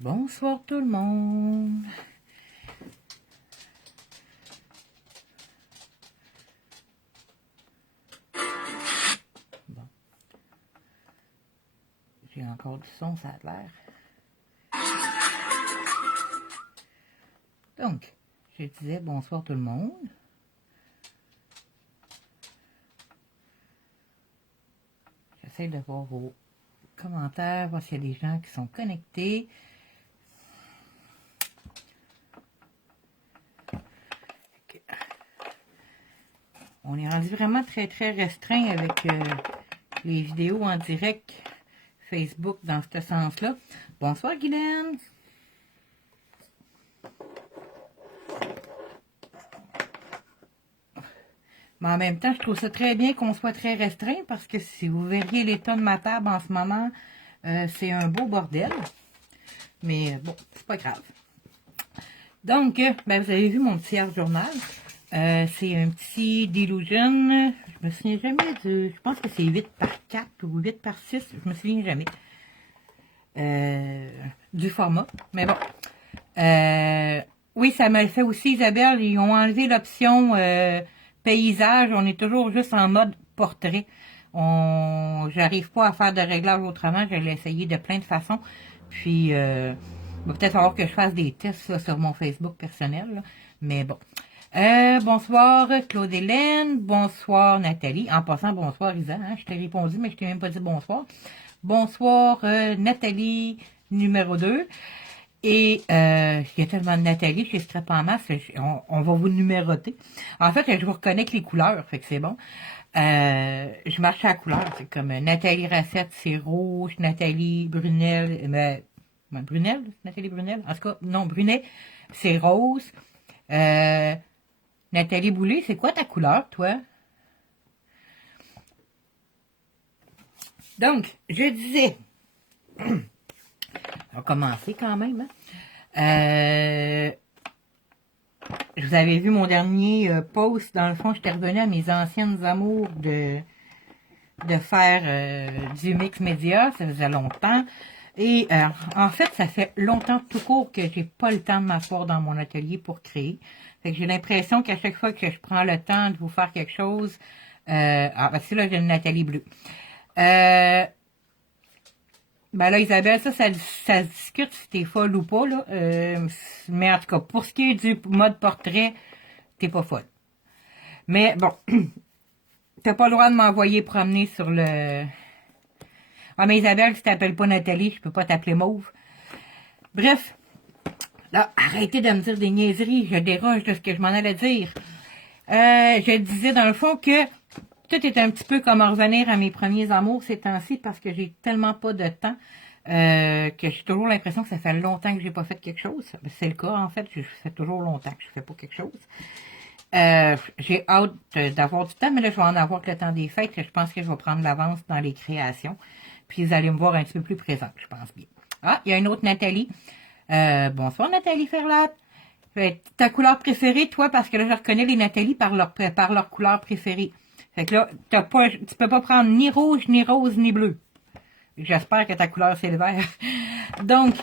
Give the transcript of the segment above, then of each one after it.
Bonsoir tout le monde. Bon, j'ai encore du son, ça a l'air. Donc, je disais bonsoir tout le monde. J'essaie de voir vos commentaires, voir s'il y a des gens qui sont connectés. On est rendu vraiment très restreint avec les vidéos en direct Facebook dans ce sens-là. Bonsoir Guylaine. Mais en même temps, je trouve ça très bien qu'on soit très restreint parce que si vous verriez l'état de ma table en ce moment, c'est un beau bordel. Mais bon, c'est pas grave. Donc, ben, vous avez vu mon petit art journal. C'est un petit Delusion. Je me souviens jamais de... Je pense que c'est 8 par 4 ou 8 par 6. Je me souviens jamais. Du format. Mais bon. Oui, ça me le fait aussi, Isabelle. Ils ont enlevé l'option paysage. On est toujours juste en mode portrait. J'arrive pas à faire de réglage autrement. Je l'ai essayé de plein de façons. Puis, il va peut-être falloir que je fasse des tests là, sur mon Facebook personnel. Là. Mais bon. Bonsoir Claude-Hélène. Bonsoir Nathalie. En passant, bonsoir Isa. Hein? Je t'ai répondu, mais je t'ai même pas dit bonsoir. Bonsoir Nathalie numéro 2. Et il y a tellement de Nathalie, je serais pas en masse, on va vous numéroter. En fait, je vous reconnais que les couleurs, fait que c'est bon. Je marche à la couleur, c'est comme Nathalie Racette, c'est rouge, Nathalie Brunel, Brunel, Nathalie Brunel, en tout cas, non, Brunet, c'est rose. Nathalie Boulay, c'est quoi ta couleur, toi? Donc, je disais... On va commencer quand même. Hein? Vous avez vu mon dernier post. Dans le fond, j'étais revenue à mes anciennes amours de faire du mix média. Ça faisait longtemps. Et en fait, ça fait longtemps tout court que j'ai pas le temps de m'asseoir dans mon atelier pour créer. Fait que j'ai l'impression qu'à chaque fois que je prends le temps de vous faire quelque chose... parce que là, j'ai une Nathalie bleue. Ben là, Isabelle, ça discute si t'es folle ou pas, là. Mais en tout cas, pour ce qui est du mode portrait, t'es pas folle. Mais bon, t'as pas le droit de m'envoyer promener sur le... Ah, mais Isabelle, si t'appelles pas Nathalie, je peux pas t'appeler Mauve. Bref, là, arrêtez de me dire des niaiseries, je déroge de ce que je m'en allais dire. Je disais dans le fond que tout est un petit peu comme en revenir à mes premiers amours ces temps-ci parce que j'ai tellement pas de temps que j'ai toujours l'impression que ça fait longtemps que j'ai pas fait quelque chose. C'est le cas, en fait. Ça fait toujours longtemps que je fais pas quelque chose. J'ai hâte d'avoir du temps, mais là, je vais en avoir que le temps des fêtes. Je pense que je vais prendre l'avance dans les créations. Puis vous allez me voir un petit peu plus présente, je pense bien. Ah, il y a une autre Nathalie. Bonsoir Nathalie Ferlat. Ta couleur préférée, toi, parce que là, je reconnais les Nathalie par leur couleur préférée. Fait que là, tu peux pas prendre ni rouge, ni rose, ni bleu. J'espère que ta couleur, c'est le vert. Donc,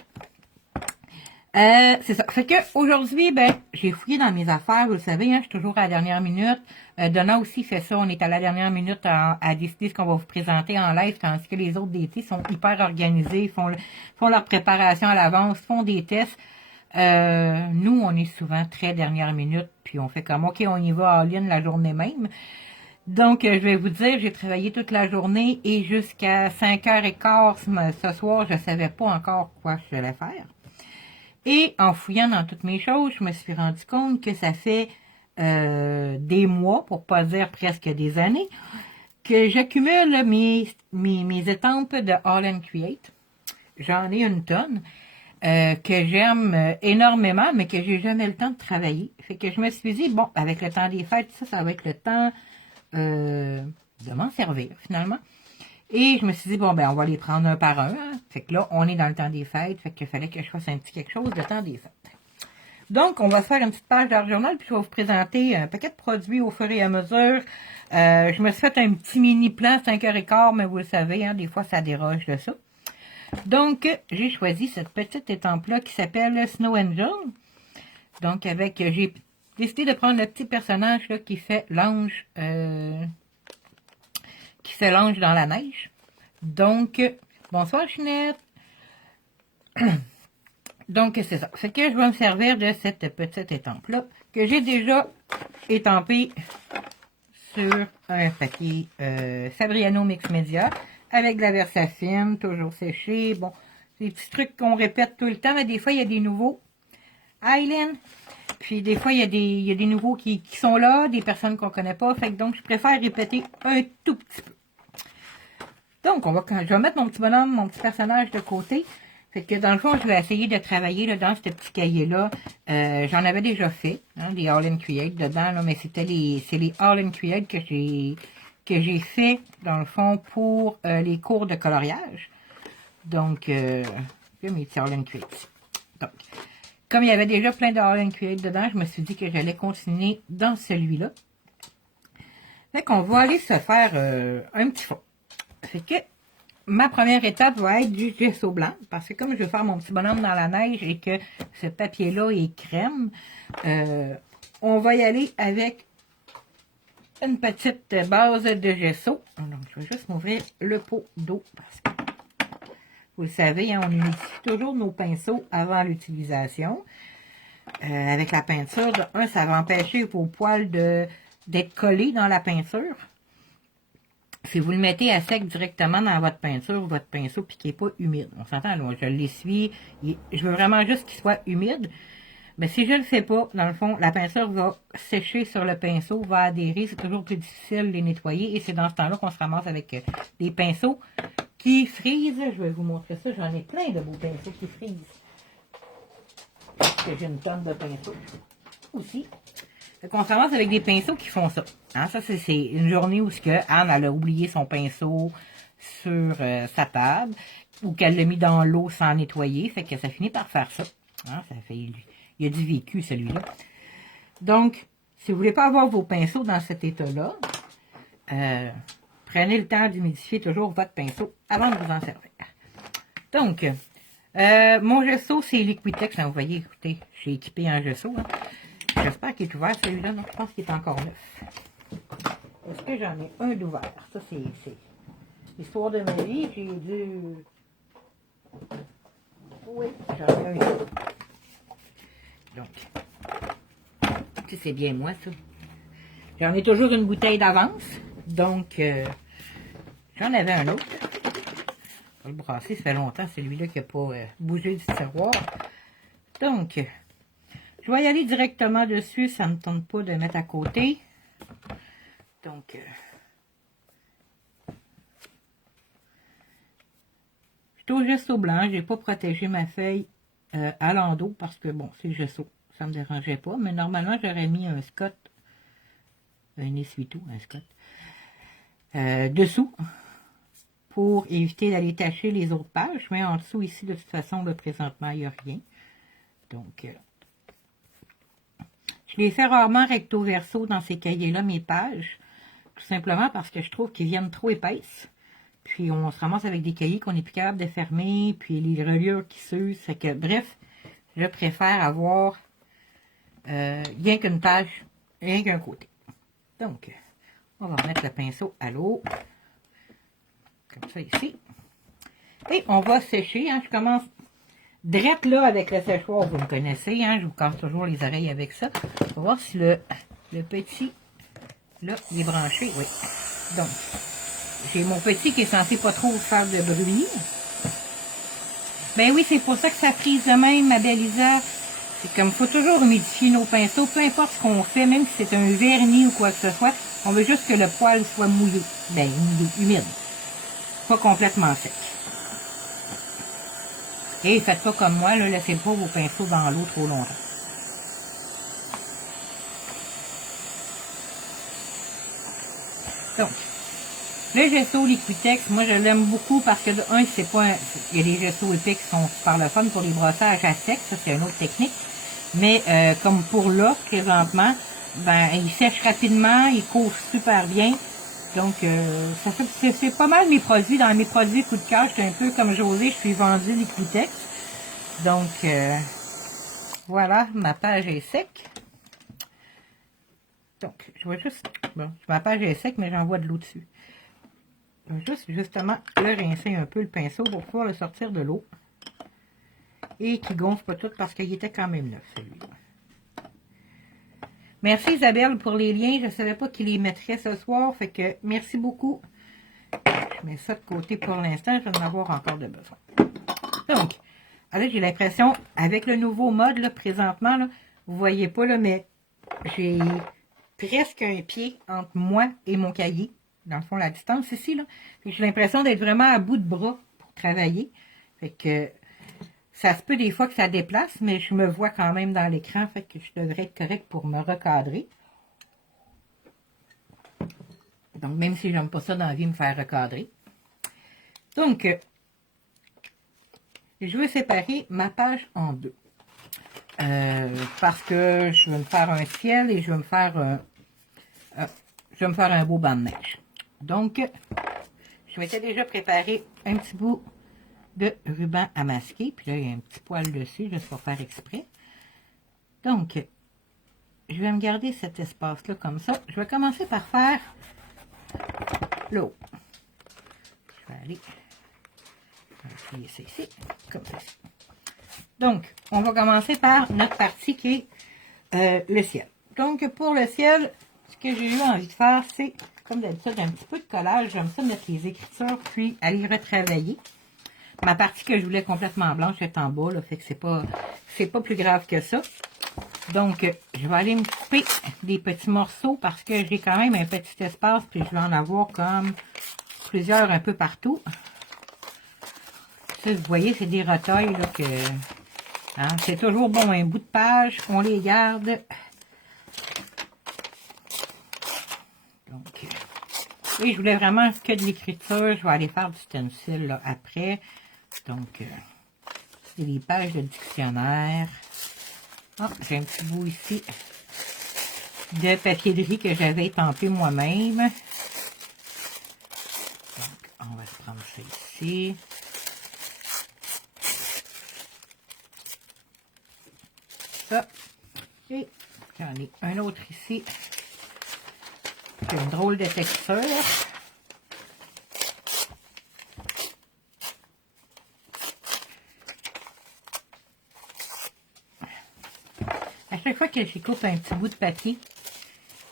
c'est ça. Fait que aujourd'hui, ben, j'ai fouillé dans mes affaires, vous le savez, hein, je suis toujours à la dernière minute. Donna aussi fait ça, on est à la dernière minute à décider ce qu'on va vous présenter en live, tandis que les autres DT sont hyper organisés, font leur préparation à l'avance, font des tests. Nous, on est souvent très dernière minute, puis on fait comme, OK, on y va all-in la journée même. Donc, je vais vous dire, j'ai travaillé toute la journée et jusqu'à 5h15 ce soir, je ne savais pas encore quoi je devais faire. Et en fouillant dans toutes mes choses, je me suis rendu compte que ça fait des mois, pour pas dire presque des années, que j'accumule mes étampes de All and Create. J'en ai une tonne que j'aime énormément, mais que j'ai jamais le temps de travailler. Fait que je me suis dit, bon, avec le temps des fêtes, ça va être le temps de m'en servir, finalement. Et je me suis dit, bon, ben, on va les prendre un par un. Hein. Fait que là, on est dans le temps des fêtes. Fait qu'il fallait que je fasse un petit quelque chose de temps des fêtes. Donc, on va faire une petite page d'art journal, puis je vais vous présenter un paquet de produits au fur et à mesure. Je me suis fait un petit mini plan 5h15, mais vous le savez, hein, des fois, ça déroge de ça. Donc, j'ai choisi cette petite étampe-là qui s'appelle Snow Angel. Donc, j'ai décidé de prendre le petit personnage là, qui fait l'ange dans la neige. Donc, bonsoir Chinette. Donc, c'est ça. Fait que je vais me servir de cette petite étampe-là que j'ai déjà étampée sur un papier Fabriano Mix Media avec de la Versafine, toujours séchée. Bon, c'est des petits trucs qu'on répète tout le temps, mais des fois, il y a des nouveaux. Island. Puis des fois, il y a des nouveaux qui sont là, des personnes qu'on connaît pas. Fait que donc, je préfère répéter un tout petit peu. Donc, je vais mettre mon petit bonhomme, mon petit personnage de côté. Fait que dans le fond, je vais essayer de travailler là, dans ce petit cahier-là. J'en avais déjà fait, hein, des All in Create dedans, là, mais c'est les All in Create que j'ai fait, dans le fond, pour les cours de coloriage. Donc, j'ai mes petits All in Create. Donc, comme il y avait déjà plein de All in Create dedans, je me suis dit que j'allais continuer dans celui-là. Fait qu'on va aller se faire un petit fond. Fait que ma première étape va être du gesso blanc, parce que comme je vais faire mon petit bonhomme dans la neige et que ce papier-là est crème, on va y aller avec une petite base de gesso. Donc, je vais juste m'ouvrir le pot d'eau, parce que vous le savez, hein, on humidifie toujours nos pinceaux avant l'utilisation. Avec la peinture, ça va empêcher vos poils d'être collés dans la peinture. Si vous le mettez à sec directement dans votre pinceau puis qu'il n'est pas humide. On s'entend, là, je l'essuie. Je veux vraiment juste qu'il soit humide. Mais si je ne le fais pas, dans le fond, la peinture va sécher sur le pinceau, va adhérer. C'est toujours plus difficile de les nettoyer. Et c'est dans ce temps-là qu'on se ramasse avec des pinceaux qui frisent. Je vais vous montrer ça. J'en ai plein de beaux pinceaux qui frisent. Parce que j'ai une tonne de pinceaux aussi. Fait qu'on se ramasse avec des pinceaux qui font ça. Hein, ça, c'est une journée où Anne elle a oublié son pinceau sur sa table ou qu'elle l'a mis dans l'eau sans nettoyer. Fait que ça finit par faire ça. Hein, il y a du vécu, celui-là. Donc, si vous ne voulez pas avoir vos pinceaux dans cet état-là, prenez le temps d'humidifier toujours votre pinceau avant de vous en servir. Donc, mon gesso, c'est Liquitex. Hein, vous voyez, écoutez, j'ai équipé un gesso. Hein. J'espère qu'il est ouvert, celui-là. Non, je pense qu'il est encore neuf. Est-ce que j'en ai un d'ouvert? Ça, c'est l'histoire de ma vie. J'ai dû... Oui, j'en ai un ici. Donc, c'est bien moi, ça. J'en ai toujours une bouteille d'avance. Donc, j'en avais un autre. Je vais le brasser, ça fait longtemps, celui-là qui n'a pas bougé du tiroir. Donc... je vais y aller directement dessus, ça ne me tente pas de mettre à côté. Donc, je suis au gesso blanc, je n'ai pas protégé ma feuille à l'endos parce que, bon, c'est gesso, ça ne me dérangeait pas. Mais normalement, j'aurais mis un scotch, un essuie-tout, un scotch, dessous pour éviter d'aller tacher les autres pages. Mais en dessous, ici, de toute façon, là, présentement, il n'y a rien. Donc... je les fais rarement recto verso dans ces cahiers-là, mes pages, tout simplement parce que je trouve qu'ils viennent trop épaisses. Puis on se ramasse avec des cahiers qu'on n'est plus capable de fermer, puis les reliures qui s'usent. Fait que, bref, je préfère avoir rien qu'une page, rien qu'un côté. Donc, on va remettre le pinceau à l'eau, comme ça ici. Et on va sécher, hein, je commence... drette là avec le séchoir, vous me connaissez, hein, je vous casse toujours les oreilles avec ça. On va voir si le petit, là, il est branché, oui. Donc, j'ai mon petit qui est censé pas trop faire de bruit. Ben oui, c'est pour ça que ça frise de même, ma belle Isa. C'est comme, il faut toujours humidifier nos pinceaux, peu importe ce qu'on fait, même si c'est un vernis ou quoi que ce soit, on veut juste que le poil soit mouillé. Ben, mouillé, humide. Pas complètement sec. Et faites pas comme moi, là, laissez pas vos pinceaux dans l'eau trop longtemps. Donc, le gesso Liquitex, moi je l'aime beaucoup parce que de un, c'est pas il y a des gessos épais qui sont super le fun pour les brossages à sec, ça c'est une autre technique. Mais comme pour là, présentement, ben il sèche rapidement, il couvre super bien. Donc, c'est pas mal mes produits. Dans mes produits coup de cœur, je suis un peu comme José, je suis vendue Liquitex. Donc, voilà, ma page est sec. Donc, je vais juste... Bon, ma page est sec, mais j'envoie de l'eau dessus. Je vais juste, justement, le rincer un peu le pinceau pour pouvoir le sortir de l'eau. Et qu'il gonfle pas tout parce qu'il était quand même neuf, celui-là. Merci Isabelle pour les liens. Je ne savais pas qu'il les mettrait ce soir. Fait que merci beaucoup. Je mets ça de côté pour l'instant. Je vais en avoir encore de besoin. Donc, là, j'ai l'impression, avec le nouveau mode, là, présentement, là, vous voyez pas, là, mais j'ai presque un pied entre moi et mon cahier. Dans le fond, la distance ici, là. J'ai l'impression d'être vraiment à bout de bras pour travailler. Fait que ça se peut des fois que ça déplace, mais je me vois quand même dans l'écran, fait que je devrais être correct pour me recadrer. Donc, même si j'aime pas ça dans la vie, me faire recadrer. Donc, je vais séparer ma page en deux. Parce que je vais me faire un ciel et je vais me faire un beau banc de neige. Donc, je m'étais déjà préparé un petit bout de ruban à masquer. Puis là, il y a un petit poil dessus, juste pour faire exprès. Donc, je vais me garder cet espace-là comme ça. Je vais commencer par faire le haut. Je vais aller appuyer ça ici, comme ça. Donc, on va commencer par notre partie qui est le ciel. Donc, pour le ciel, ce que j'ai eu envie de faire, c'est, comme d'habitude, un petit peu de collage. J'aime ça mettre les écritures, puis aller retravailler. Ma partie que je voulais complètement blanche est en bas, là, fait que c'est pas plus grave que ça. Donc, je vais aller me couper des petits morceaux parce que j'ai quand même un petit espace, puis je vais en avoir comme plusieurs un peu partout. Ça, vous voyez, c'est des retailles là, que hein, c'est toujours bon, un bout de page, on les garde. Donc, oui, je voulais vraiment que de l'écriture. Je vais aller faire du stencil là, après. Donc, c'est des pages de dictionnaire. Ah, j'ai un petit bout ici de papier de riz que j'avais étampé moi-même. Donc, on va prendre ça ici. Ça. Et j'en ai un autre ici. Qui a une drôle de texture. À chaque fois que je coupe un petit bout de papier,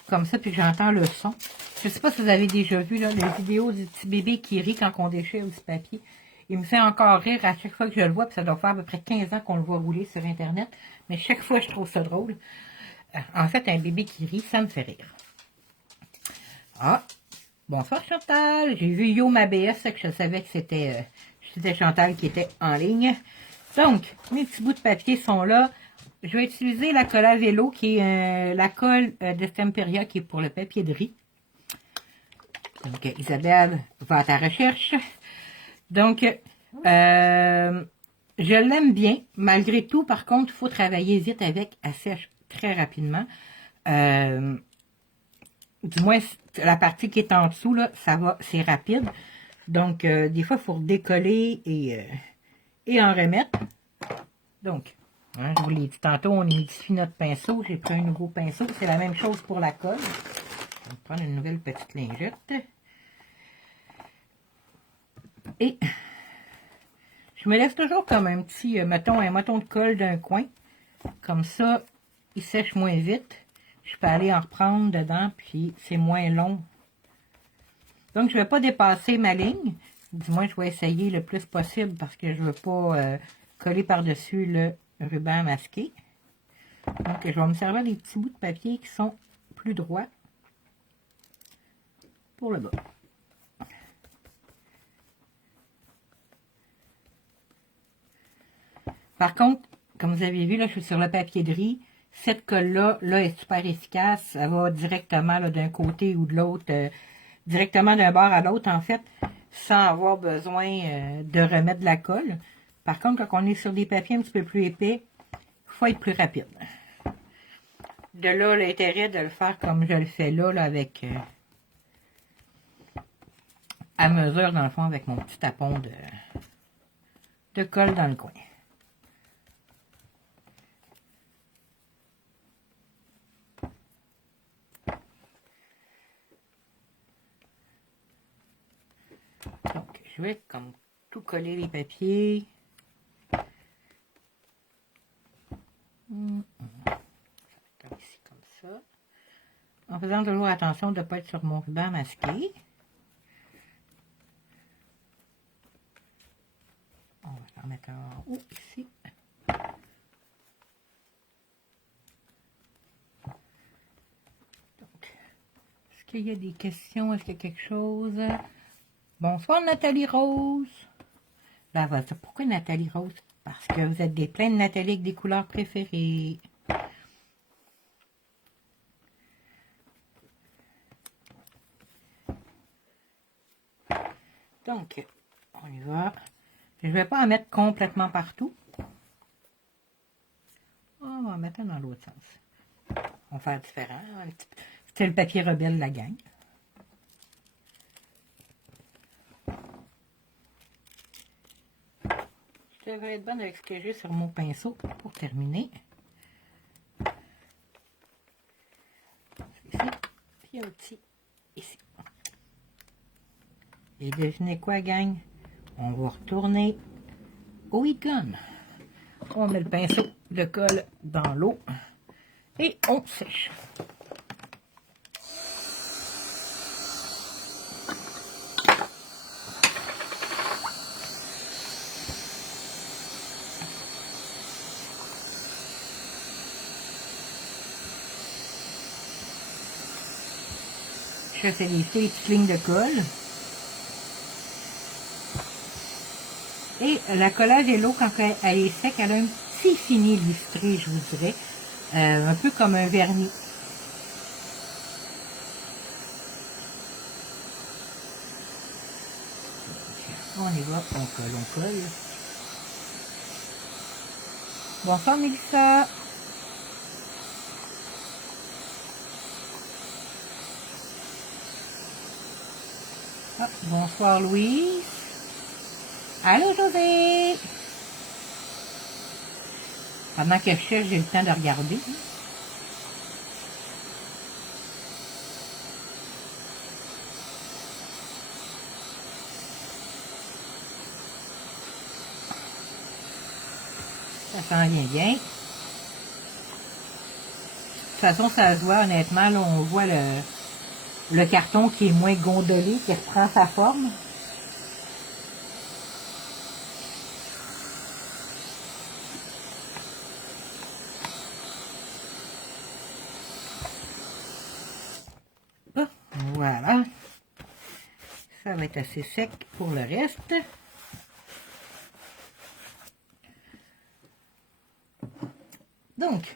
comme ça, puis que j'entends le son. Je ne sais pas si vous avez déjà vu là, les vidéos du petit bébé qui rit quand on déchire du papier. Il me fait encore rire à chaque fois que je le vois, puis ça doit faire à peu près 15 ans qu'on le voit rouler sur Internet. Mais chaque fois, je trouve ça drôle. En fait, un bébé qui rit, ça me fait rire. Ah, bonsoir Chantal. J'ai vu Yo ma BS, que je savais que c'était Chantal qui était en ligne. Donc, mes petits bouts de papier sont là. Je vais utiliser la colle à vélo, qui est la colle de Stemperia, qui est pour le papier de riz. Donc, Isabelle va à ta recherche. Donc, je l'aime bien. Malgré tout, par contre, il faut travailler vite avec. Elle sèche très rapidement. Du moins, la partie qui est en dessous, là, ça va, c'est rapide. Donc, des fois, il faut décoller et en remettre. Donc, hein, je vous l'ai dit tantôt, on humidifie notre pinceau. J'ai pris un nouveau pinceau. C'est la même chose pour la colle. Je vais prendre une nouvelle petite lingette. Et je me laisse toujours comme un petit, mettons, un moton de colle d'un coin. Comme ça, il sèche moins vite. Je peux aller en reprendre dedans, puis c'est moins long. Donc, je ne vais pas dépasser ma ligne. Du moins, je vais essayer le plus possible parce que je ne veux pas coller par-dessus le ruban masqué. Donc, je vais me servir des petits bouts de papier qui sont plus droits pour le bas. Par contre, comme vous avez vu, là, je suis sur le papier de riz. Cette colle-là là, est super efficace. Ça va directement d'un côté ou de l'autre, directement d'un bord à l'autre, en fait, sans avoir besoin de remettre de la colle. Par contre, quand on est sur des papiers un petit peu plus épais, il faut être plus rapide. De là, l'intérêt de le faire comme je le fais là avec à mesure, dans le fond, avec mon petit tapon de colle dans le coin. Donc, je vais comme tout coller les papiers. Comme ici, comme ça. En faisant toujours attention de ne pas être sur mon ruban masqué. On va en mettre en haut ici. Donc, est-ce qu'il y a des questions? Est-ce qu'il y a quelque chose? Bonsoir Nathalie Rose. Ben, pourquoi Nathalie Rose? Parce que vous êtes plein de Nathalie avec des couleurs préférées. Donc, on y va. Je ne vais pas en mettre complètement partout. On va en mettre dans l'autre sens. On va faire différent. C'est le papier rebelle de la gang. Je devrais être bonne avec ce que j'ai sur mon pinceau pour terminer. Ici, puis un petit ici. Et devinez quoi, gang? On va retourner au Icon. On met le pinceau de colle dans l'eau et on sèche. Je fais des petites lignes de colle. Et la collage de l'eau, quand elle est sec, elle a un petit fini lustré, je vous dirais. Un peu comme un vernis. On y va, on colle, on colle. Bonsoir Mélissa. Ah, bonsoir Louise. Allô José. Pendant que je cherche, j'ai le temps de regarder. Ça s'en vient bien. De toute façon, ça se voit honnêtement. Là, on voit le carton qui est moins gondolé, qui reprend sa forme. Voilà. Ça va être assez sec pour le reste. Donc,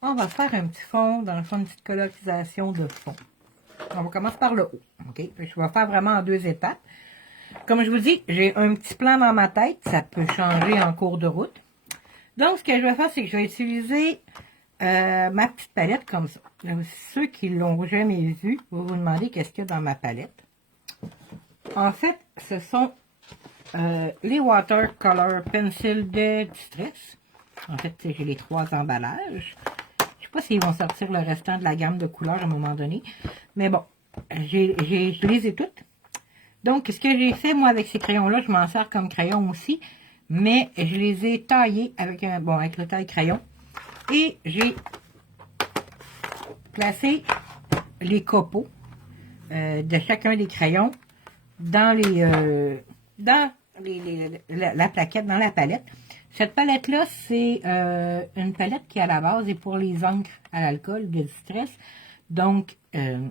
on va faire un petit fond, dans le fond, une petite colorisation de fond. On va commencer par le haut. OK? Je vais faire vraiment en 2 étapes. Comme je vous dis, j'ai un petit plan dans ma tête. Ça peut changer en cours de route. Donc, ce que je vais faire, c'est que je vais utiliser ma petite palette comme ça. Ceux qui ne l'ont jamais vu, vous vous demandez qu'est-ce qu'il y a dans ma palette. En fait, ce sont les Watercolor Pencil de Distress. En fait, j'ai les 3 emballages. Je ne sais pas s'ils vont sortir le restant de la gamme de couleurs à un moment donné. Mais bon, je les ai toutes. Donc, ce que j'ai fait, moi, avec ces crayons-là, je m'en sers comme crayon aussi. Mais je les ai taillés avec le taille-crayon. Et j'ai placé les copeaux de chacun des crayons dans la plaquette, dans la palette. Cette palette-là, c'est une palette qui, à la base, est pour les encres à l'alcool de Distress. Donc, je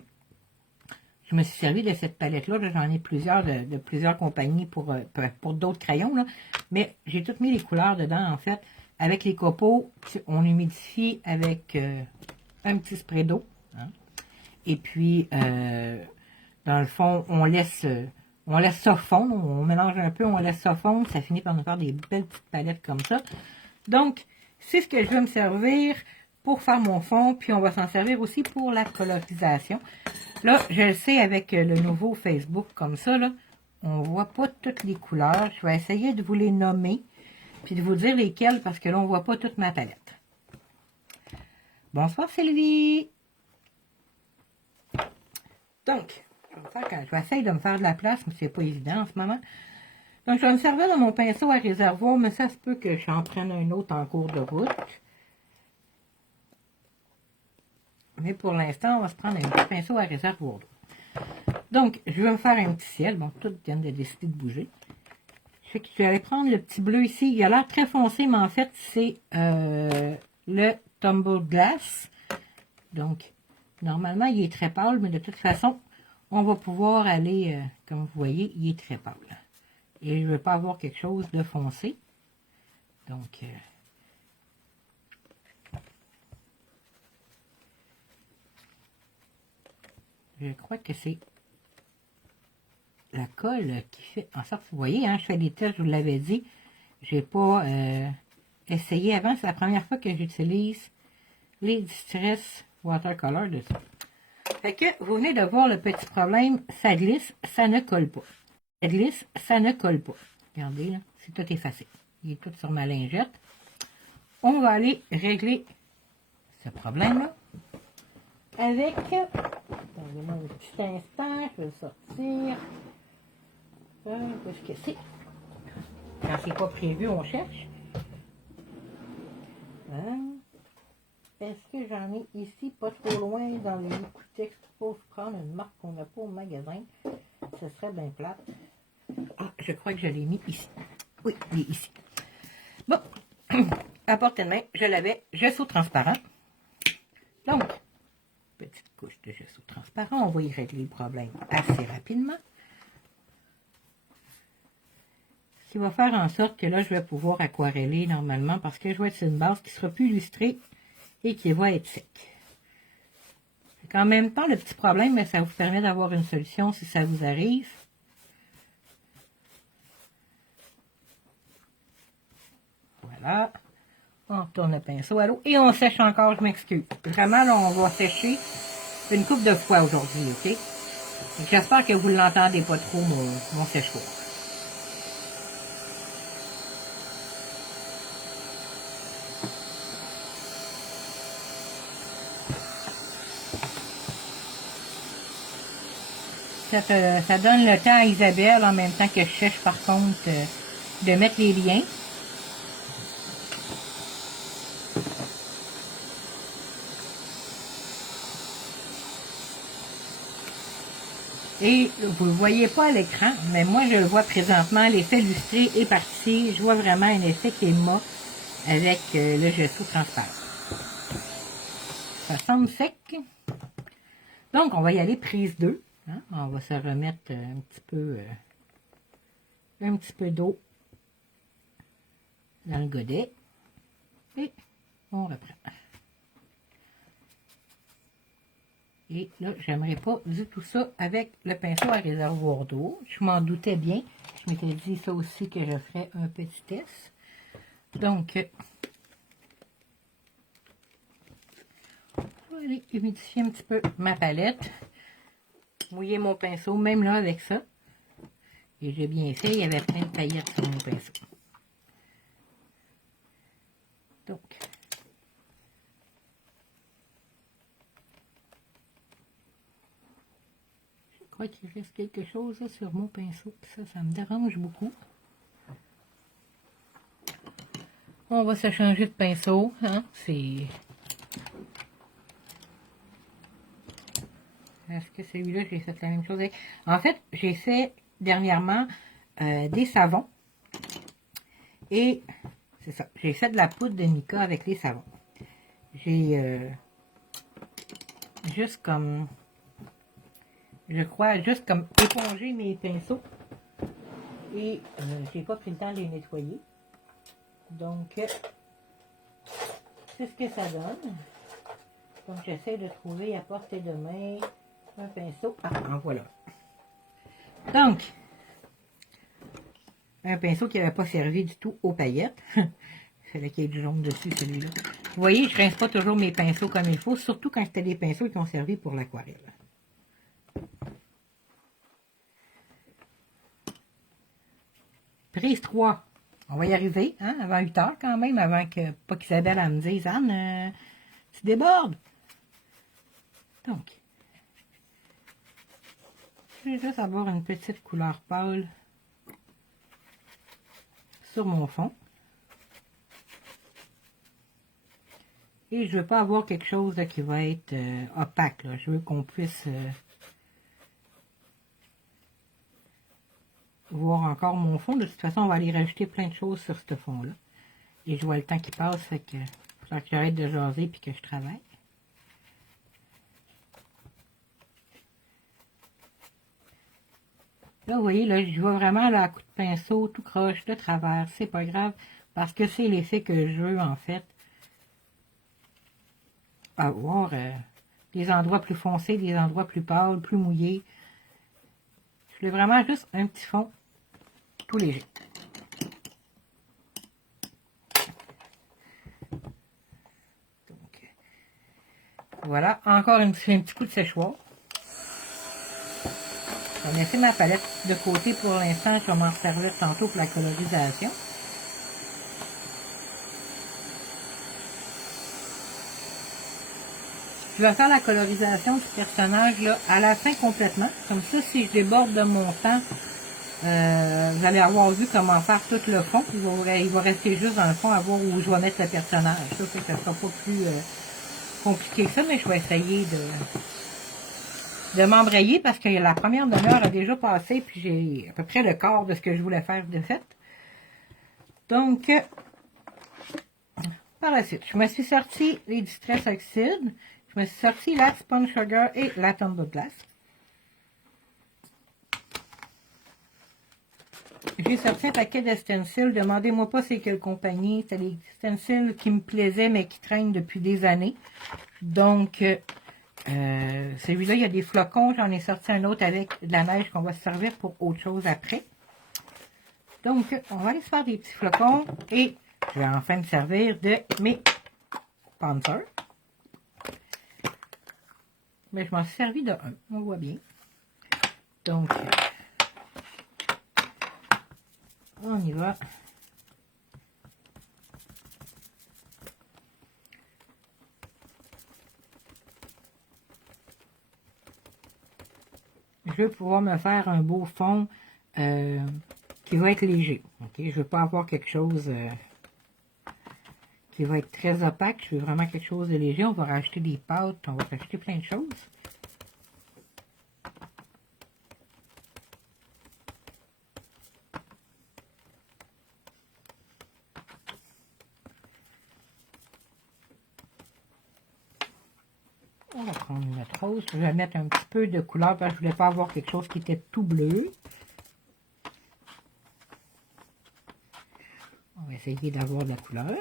me suis servi de cette palette-là. J'en ai plusieurs de plusieurs compagnies pour d'autres crayons. Là. Mais j'ai toutes mis les couleurs dedans, en fait. Avec les copeaux, on humidifie avec un petit spray d'eau. Hein. Et puis, dans le fond, on laisse ça fondre. On mélange un peu, on laisse ça fondre. Ça finit par nous faire des belles petites palettes comme ça. Donc, c'est ce que je vais me servir pour faire mon fond. Puis, on va s'en servir aussi pour la colorisation. Là, je le sais avec le nouveau Facebook comme ça, là, on ne voit pas toutes les couleurs. Je vais essayer de vous les nommer, puis de vous dire lesquelles, parce que là, on ne voit pas toute ma palette. Bonsoir Sylvie! Donc, je vais essayer de me faire de la place, mais c'est pas évident en ce moment. Donc, je vais me servir de mon pinceau à réservoir, mais ça se peut que j'en prenne un autre en cours de route. Mais pour l'instant, on va se prendre un petit pinceau à réservoir. Donc, je vais me faire un petit ciel. Bon, tout vient de décider de bouger. Je vais aller prendre le petit bleu ici. Il a l'air très foncé, mais en fait, c'est le Tumble Glass. Donc, normalement, il est très pâle, mais de toute façon, on va pouvoir aller, comme vous voyez, il est très pâle. Et je ne veux pas avoir quelque chose de foncé. Donc, je crois que c'est la colle qui fait en sorte, vous voyez, hein, je fais des tests, je vous l'avais dit, j'ai pas essayé avant, c'est la première fois que j'utilise les Distress Watercolor de ça. Fait que vous venez de voir le petit problème, ça glisse, ça ne colle pas. Ça glisse, ça ne colle pas. Regardez là, c'est tout effacé. Il est tout sur ma lingette. On va aller régler ce problème-là avec, attendez-moi un petit instant, je vais le sortir. Qu'est-ce que c'est? Quand c'est pas prévu, on cherche. Hein? Est-ce que j'en ai ici, pas trop loin, dans les Liquitex pour prendre une marque qu'on n'a pas au magasin? Ce serait bien plate. Ah, je crois que je l'ai mis ici. Oui, il est ici. Bon, à portée de main, je l'avais gesso transparent. Donc, petite couche de gesso transparent. On va y régler le problème assez rapidement. Ce qui va faire en sorte que là, je vais pouvoir aquareller normalement parce que je vais être sur une base qui sera plus illustrée et qui va être sec. En même temps, le petit problème, mais ça vous permet d'avoir une solution si ça vous arrive. Voilà. On retourne le pinceau à l'eau et on sèche encore, je m'excuse. Vraiment, là, on va sécher une couple de fois aujourd'hui, ok? J'espère que vous ne l'entendez pas trop, mon séchoir. Ça donne le temps à Isabelle, en même temps que je cherche par contre de mettre les liens. Et vous ne le voyez pas à l'écran, mais moi je le vois présentement, l'effet lustré est parti. Je vois vraiment un effet qui est mat avec le gesso transparent. Ça semble sec. Donc on va y aller prise 2. Hein? On va se remettre un petit peu d'eau dans le godet. Et on reprend. Et là, j'aimerais pas du tout ça avec le pinceau à réservoir d'eau. Je m'en doutais bien. Je m'étais dit ça aussi que je ferais un petit test. Donc, je vais aller humidifier un petit peu ma palette. Mouiller mon pinceau, même là avec ça. Et j'ai bien fait, il y avait plein de paillettes sur mon pinceau. Donc, je crois qu'il reste quelque chose là, sur mon pinceau. Ça me dérange beaucoup. On va se changer de pinceau. Hein? C'est... Est-ce que celui-là, j'ai fait la même chose avec? En fait, j'ai fait dernièrement des savons. Et c'est ça. J'ai fait de la poudre de mica avec les savons. J'ai juste comme... Je crois juste comme éponger mes pinceaux. Et j'ai pas pris le temps de les nettoyer. Donc, c'est ce que ça donne. Donc, j'essaie de trouver à portée de main un pinceau. Ah, en voilà. Donc, un pinceau qui n'avait pas servi du tout aux paillettes. Il fallait qu'il y ait du jaune dessus, celui-là. Vous voyez, je rince pas toujours mes pinceaux comme il faut, surtout quand c'était des pinceaux qui ont servi pour l'aquarelle. Prise 3. On va y arriver, hein, avant 8 heures quand même, avant que, pas qu'Isabelle elle me dise, Anne, tu débordes. Donc, je vais juste avoir une petite couleur pâle sur mon fond. Et je ne veux pas avoir quelque chose là, qui va être opaque. Là. Je veux qu'on puisse voir encore mon fond. De toute façon, on va aller rajouter plein de choses sur ce fond-là. Et je vois le temps qui passe, fait que il faut que j'arrête de jaser et que je travaille. Là, vous voyez, là, je vois vraiment là, à coup de pinceau, tout croche, de travers. C'est pas grave, parce que c'est l'effet que je veux, en fait. Avoir des endroits plus foncés, des endroits plus pâles, plus mouillés. Je voulais vraiment juste un petit fond tout léger. Donc, voilà, encore un petit coup de séchoir. Je vais laisser ma palette de côté pour l'instant. Je vais m'en servir tantôt pour la colorisation. Je vais faire la colorisation du personnage là, à la fin complètement. Comme ça, si je déborde de mon temps, vous allez avoir vu comment faire tout le fond. Il va rester juste dans le fond à voir où je vais mettre le personnage. Ça ne sera pas plus compliqué que ça, mais je vais essayer de m'embrayer parce que la première demi-heure a déjà passé, puis j'ai à peu près le quart de ce que je voulais faire de fait. Donc, par la suite, je me suis sorti les Distress Oxide, je me suis sorti la Sponge Sugar et la Tumble Glass. J'ai sorti un paquet de stencils. Demandez-moi pas c'est quelle compagnie. C'est des stencils qui me plaisaient, mais qui traînent depuis des années. Donc, celui-là, il y a des flocons. J'en ai sorti un autre avec de la neige qu'on va se servir pour autre chose après. Donc, on va aller se faire des petits flocons. Et je vais enfin me servir de mes Pansers. Mais je m'en suis servi de un. On voit bien. Donc, on y va. Je veux pouvoir me faire un beau fond qui va être léger. Okay? Je ne veux pas avoir quelque chose qui va être très opaque. Je veux vraiment quelque chose de léger. On va rajouter des pâtes, on va rajouter plein de choses. On va prendre notre rose. Je vais mettre un petit peu de couleur parce que je ne voulais pas avoir quelque chose qui était tout bleu. On va essayer d'avoir de la couleur.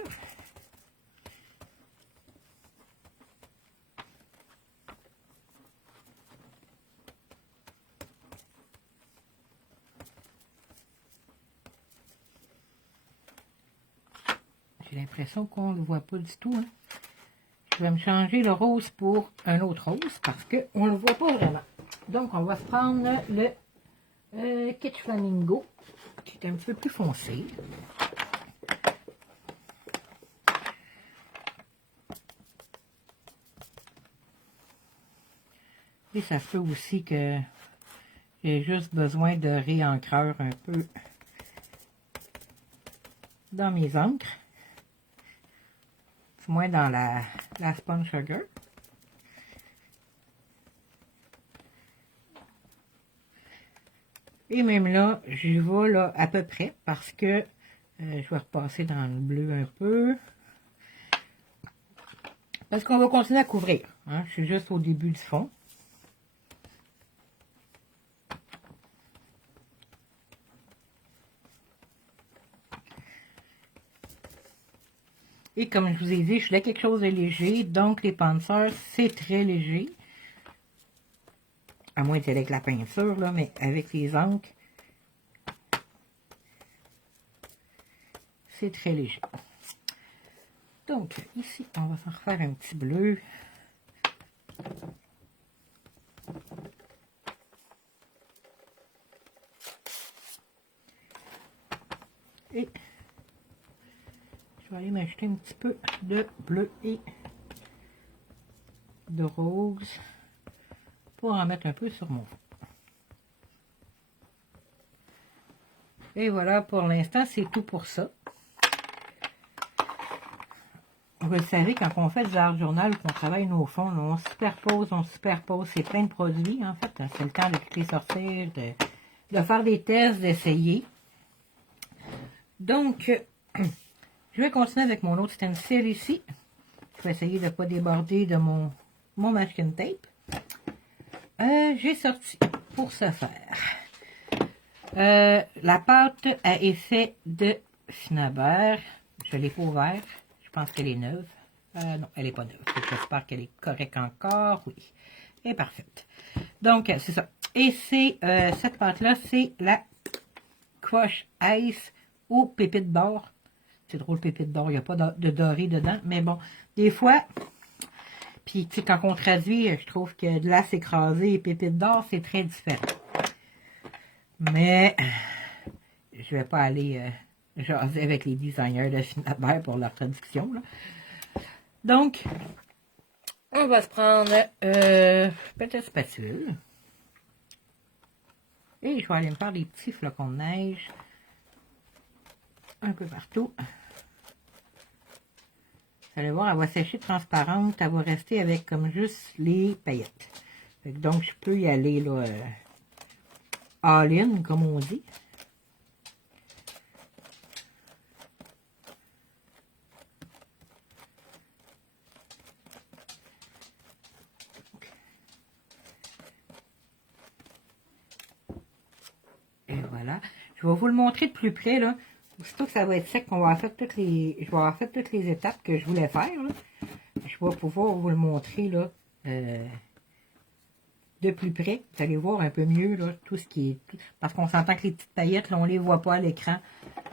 J'ai l'impression qu'on ne le voit pas du tout. Hein? Je vais me changer le rose pour un autre rose parce qu'on ne le voit pas vraiment. Donc, on va se prendre le Kitsch Flamingo qui est un peu plus foncé. Et ça se peut aussi que j'ai juste besoin de réencreur un peu dans mes encres. Du moins dans la Sponge Sugar. Et même là, j'y vais là, à peu près parce que je vais repasser dans le bleu un peu. Parce qu'on va continuer à couvrir. Hein? Je suis juste au début du fond. Et comme je vous ai dit, je voulais quelque chose de léger. Donc les Pansers, c'est très léger. À moins d'être avec la peinture, là, mais avec les encres, c'est très léger. Donc, ici, on va s'en refaire un petit bleu. vais aller m'acheter un petit peu de bleu et de rose pour en mettre un peu sur mon fond. Et voilà, pour l'instant, c'est tout pour ça. Vous le savez, quand on fait du art journal, qu'on travaille nos fonds, là, on superpose. C'est plein de produits, en fait. C'est le temps de tout les sortir, de faire des tests, d'essayer. Donc, je vais continuer avec mon autre stencil ici. Je vais essayer de ne pas déborder de mon masking tape. J'ai sorti pour ce faire la pâte à effet de Finabert. Je ne l'ai pas ouverte. Je pense qu'elle est neuve. Non, elle n'est pas neuve. J'espère qu'elle est correcte encore. Oui, elle est parfaite. Donc, c'est ça. Et c'est cette pâte-là, c'est la Crush Ice aux pépites d'or. C'est drôle, pépites d'or, il n'y a pas de doré dedans. Mais bon, des fois, puis tu sais, quand on traduit, je trouve que de l'ace écrasée et pépites d'or, c'est très différent. Mais je vais pas aller jaser avec les designers de Finabert pour leur traduction, là. Donc, on va se prendre peut-être spatule. Et je vais aller me faire des petits flocons de neige un peu partout. Vous allez voir, elle va sécher transparente. Elle va rester avec comme juste les paillettes. Donc, je peux y aller là, all-in, comme on dit. Et voilà. Je vais vous le montrer de plus près, là. Aussitôt que ça va être sec, qu'on va avoir fait toutes les, je vais avoir fait toutes les étapes que je voulais faire, là. Je vais pouvoir vous le montrer, là, de plus près. Vous allez voir un peu mieux, là, tout ce qui est... Parce qu'on s'entend que les petites paillettes, là, on les voit pas à l'écran.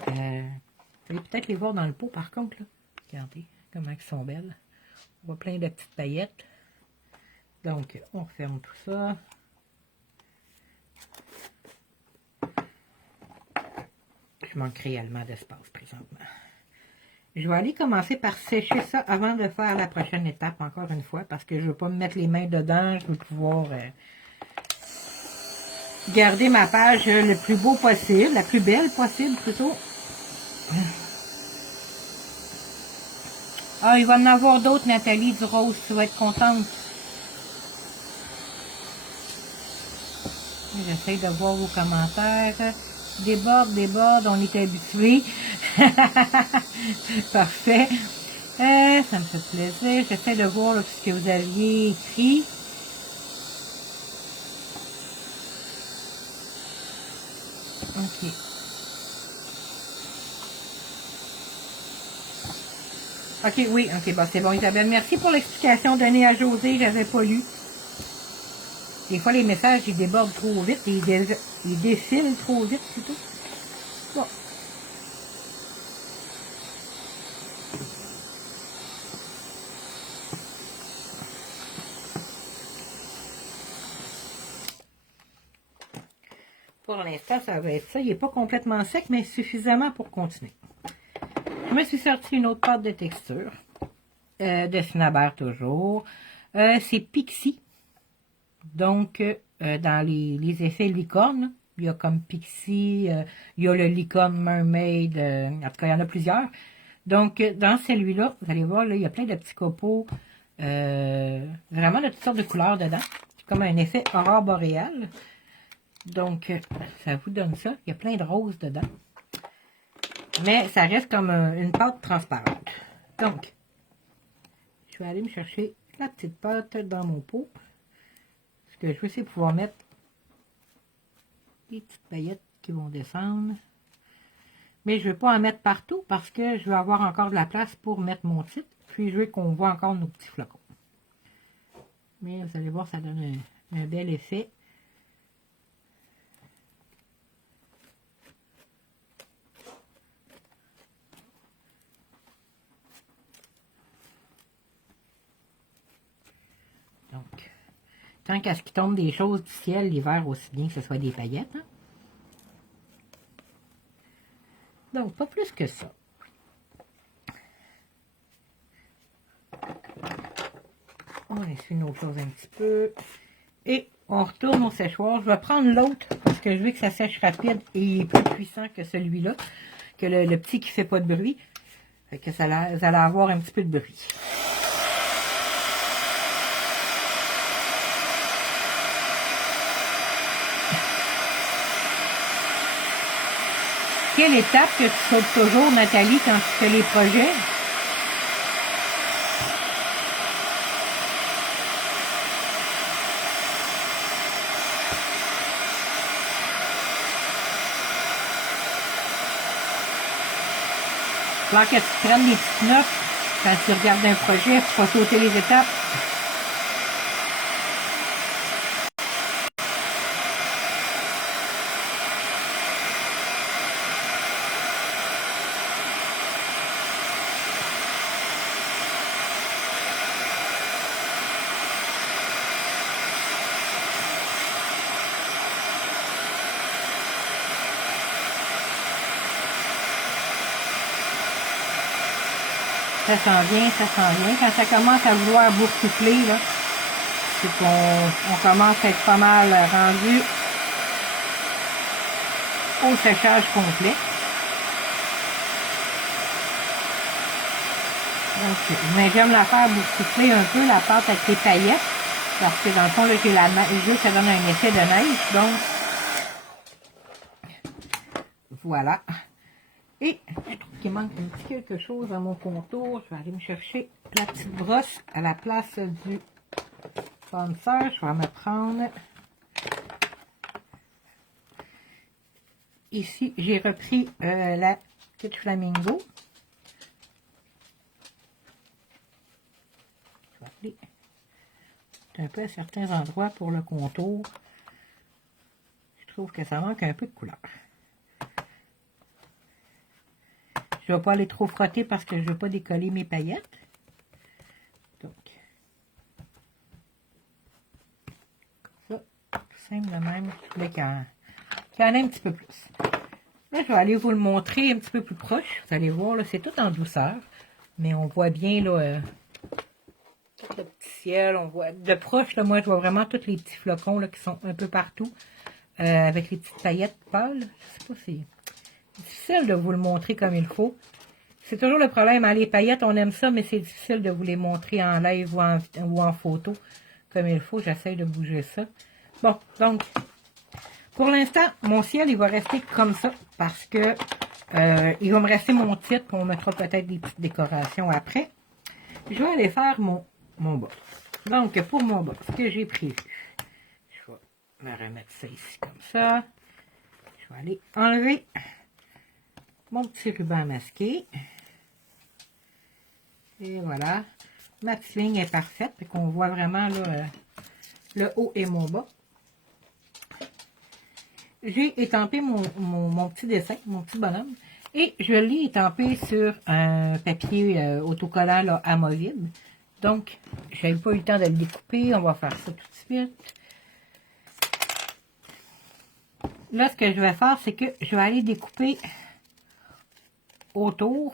Vous allez peut-être les voir dans le pot, par contre, là. Regardez comment elles sont belles. On voit plein de petites paillettes. Donc, on ferme tout ça. Je manque réellement d'espace présentement. Je vais aller commencer par sécher ça avant de faire la prochaine étape, encore une fois, parce que je ne veux pas me mettre les mains dedans. Je veux pouvoir garder ma page le plus beau possible, la plus belle possible plutôt. Ah, il va y en avoir d'autres, Nathalie, du rose, tu vas être contente. J'essaie de voir vos commentaires. Déborde, on est habitué. Parfait. Ça me fait plaisir. J'essaie de voir là, ce que vous aviez écrit. Ok. Ok, oui, ok, bon, c'est bon, Isabelle. Merci pour l'explication donnée à José, je n'avais pas lu. Des fois, les messages, ils débordent trop vite, ils défilent trop vite, plutôt. Bon. Pour l'instant, ça va être ça. Il n'est pas complètement sec, mais suffisamment pour continuer. Je me suis sorti une autre pâte de texture. De Finabert toujours. C'est Pixie. Donc, dans les effets licorne, il y a comme Pixie, il y a le licorne mermaid, en tout cas, il y en a plusieurs. Donc, dans celui-là, vous allez voir, là, il y a plein de petits copeaux, vraiment de toutes sortes de couleurs dedans. C'est comme un effet aurore boréale. Donc, ça vous donne ça. Il y a plein de roses dedans. Mais ça reste comme une pâte transparente. Donc, je vais aller me chercher la petite pâte dans mon pot. Ce que je veux, c'est pouvoir mettre des petites paillettes qui vont descendre. Mais je ne veux pas en mettre partout parce que je veux avoir encore de la place pour mettre mon titre. Puis je veux qu'on voit encore nos petits flocons. Mais vous allez voir, ça donne un bel effet. Donc, tant qu'à ce qu'il tombe des choses du ciel l'hiver, aussi bien que ce soit des paillettes. Hein? Donc, pas plus que ça. On essuie nos choses un petit peu. Et on retourne au séchoir. Je vais prendre l'autre parce que je veux que ça sèche rapide et il est plus puissant que celui-là, que le petit qui fait pas de bruit. Fait que vous allez avoir un petit peu de bruit. Quelle étape que tu sautes toujours, Nathalie, quand tu fais les projets? Alors que tu prennes des petites notes quand tu regardes un projet, tu vas sauter les étapes. Ça s'en vient, ça s'en vient. Quand ça commence à vouloir boursoufler, là, c'est qu'on commence à être pas mal rendu au séchage complet. Donc, mais j'aime la faire boursoufler un peu, la pâte avec les paillettes, parce que dans le fond, là, j'ai la neige, ça donne un effet de neige, donc voilà. Et je trouve qu'il manque un petit quelque chose à mon contour. Je vais aller me chercher la petite brosse à la place du fournisseur. Je vais me prendre... Ici, j'ai repris la petite flamingo. Je vais aller un peu à certains endroits pour le contour. Je trouve que ça manque un peu de couleur. Je ne vais pas aller trop frotter parce que je ne veux pas décoller mes paillettes. Donc, comme ça, tout simple de même. Je voulais qu'il y en ait un petit peu plus. Là, je vais aller vous le montrer un petit peu plus proche. Vous allez voir, là, c'est tout en douceur. Mais on voit bien, là, tout le petit ciel. On voit de proche, là, moi, je vois vraiment tous les petits flocons, là, qui sont un peu partout. Avec les petites paillettes pâles. Je sais pas si... C'est difficile de vous le montrer comme il faut. C'est toujours le problème. Hein, les paillettes, on aime ça, mais c'est difficile de vous les montrer en live ou en photo comme il faut. J'essaie de bouger ça. Bon, donc, pour l'instant, mon ciel, il va rester comme ça parce que il va me rester mon titre, puis on mettra peut-être des petites décorations après. Je vais aller faire mon bas. Donc, pour mon bas, ce que j'ai prévu, je vais me remettre ça ici comme ça. Je vais aller enlever mon petit ruban masqué. Et voilà. Ma petite ligne est parfaite. Et qu'on voit vraiment là, le haut et mon bas. J'ai étampé mon petit dessin, mon petit bonhomme. Et je l'ai étampé sur un papier autocollant là, amovible. Donc, je n'avais pas eu le temps de le découper. On va faire ça tout de suite. Là, ce que je vais faire, c'est que je vais aller découper autour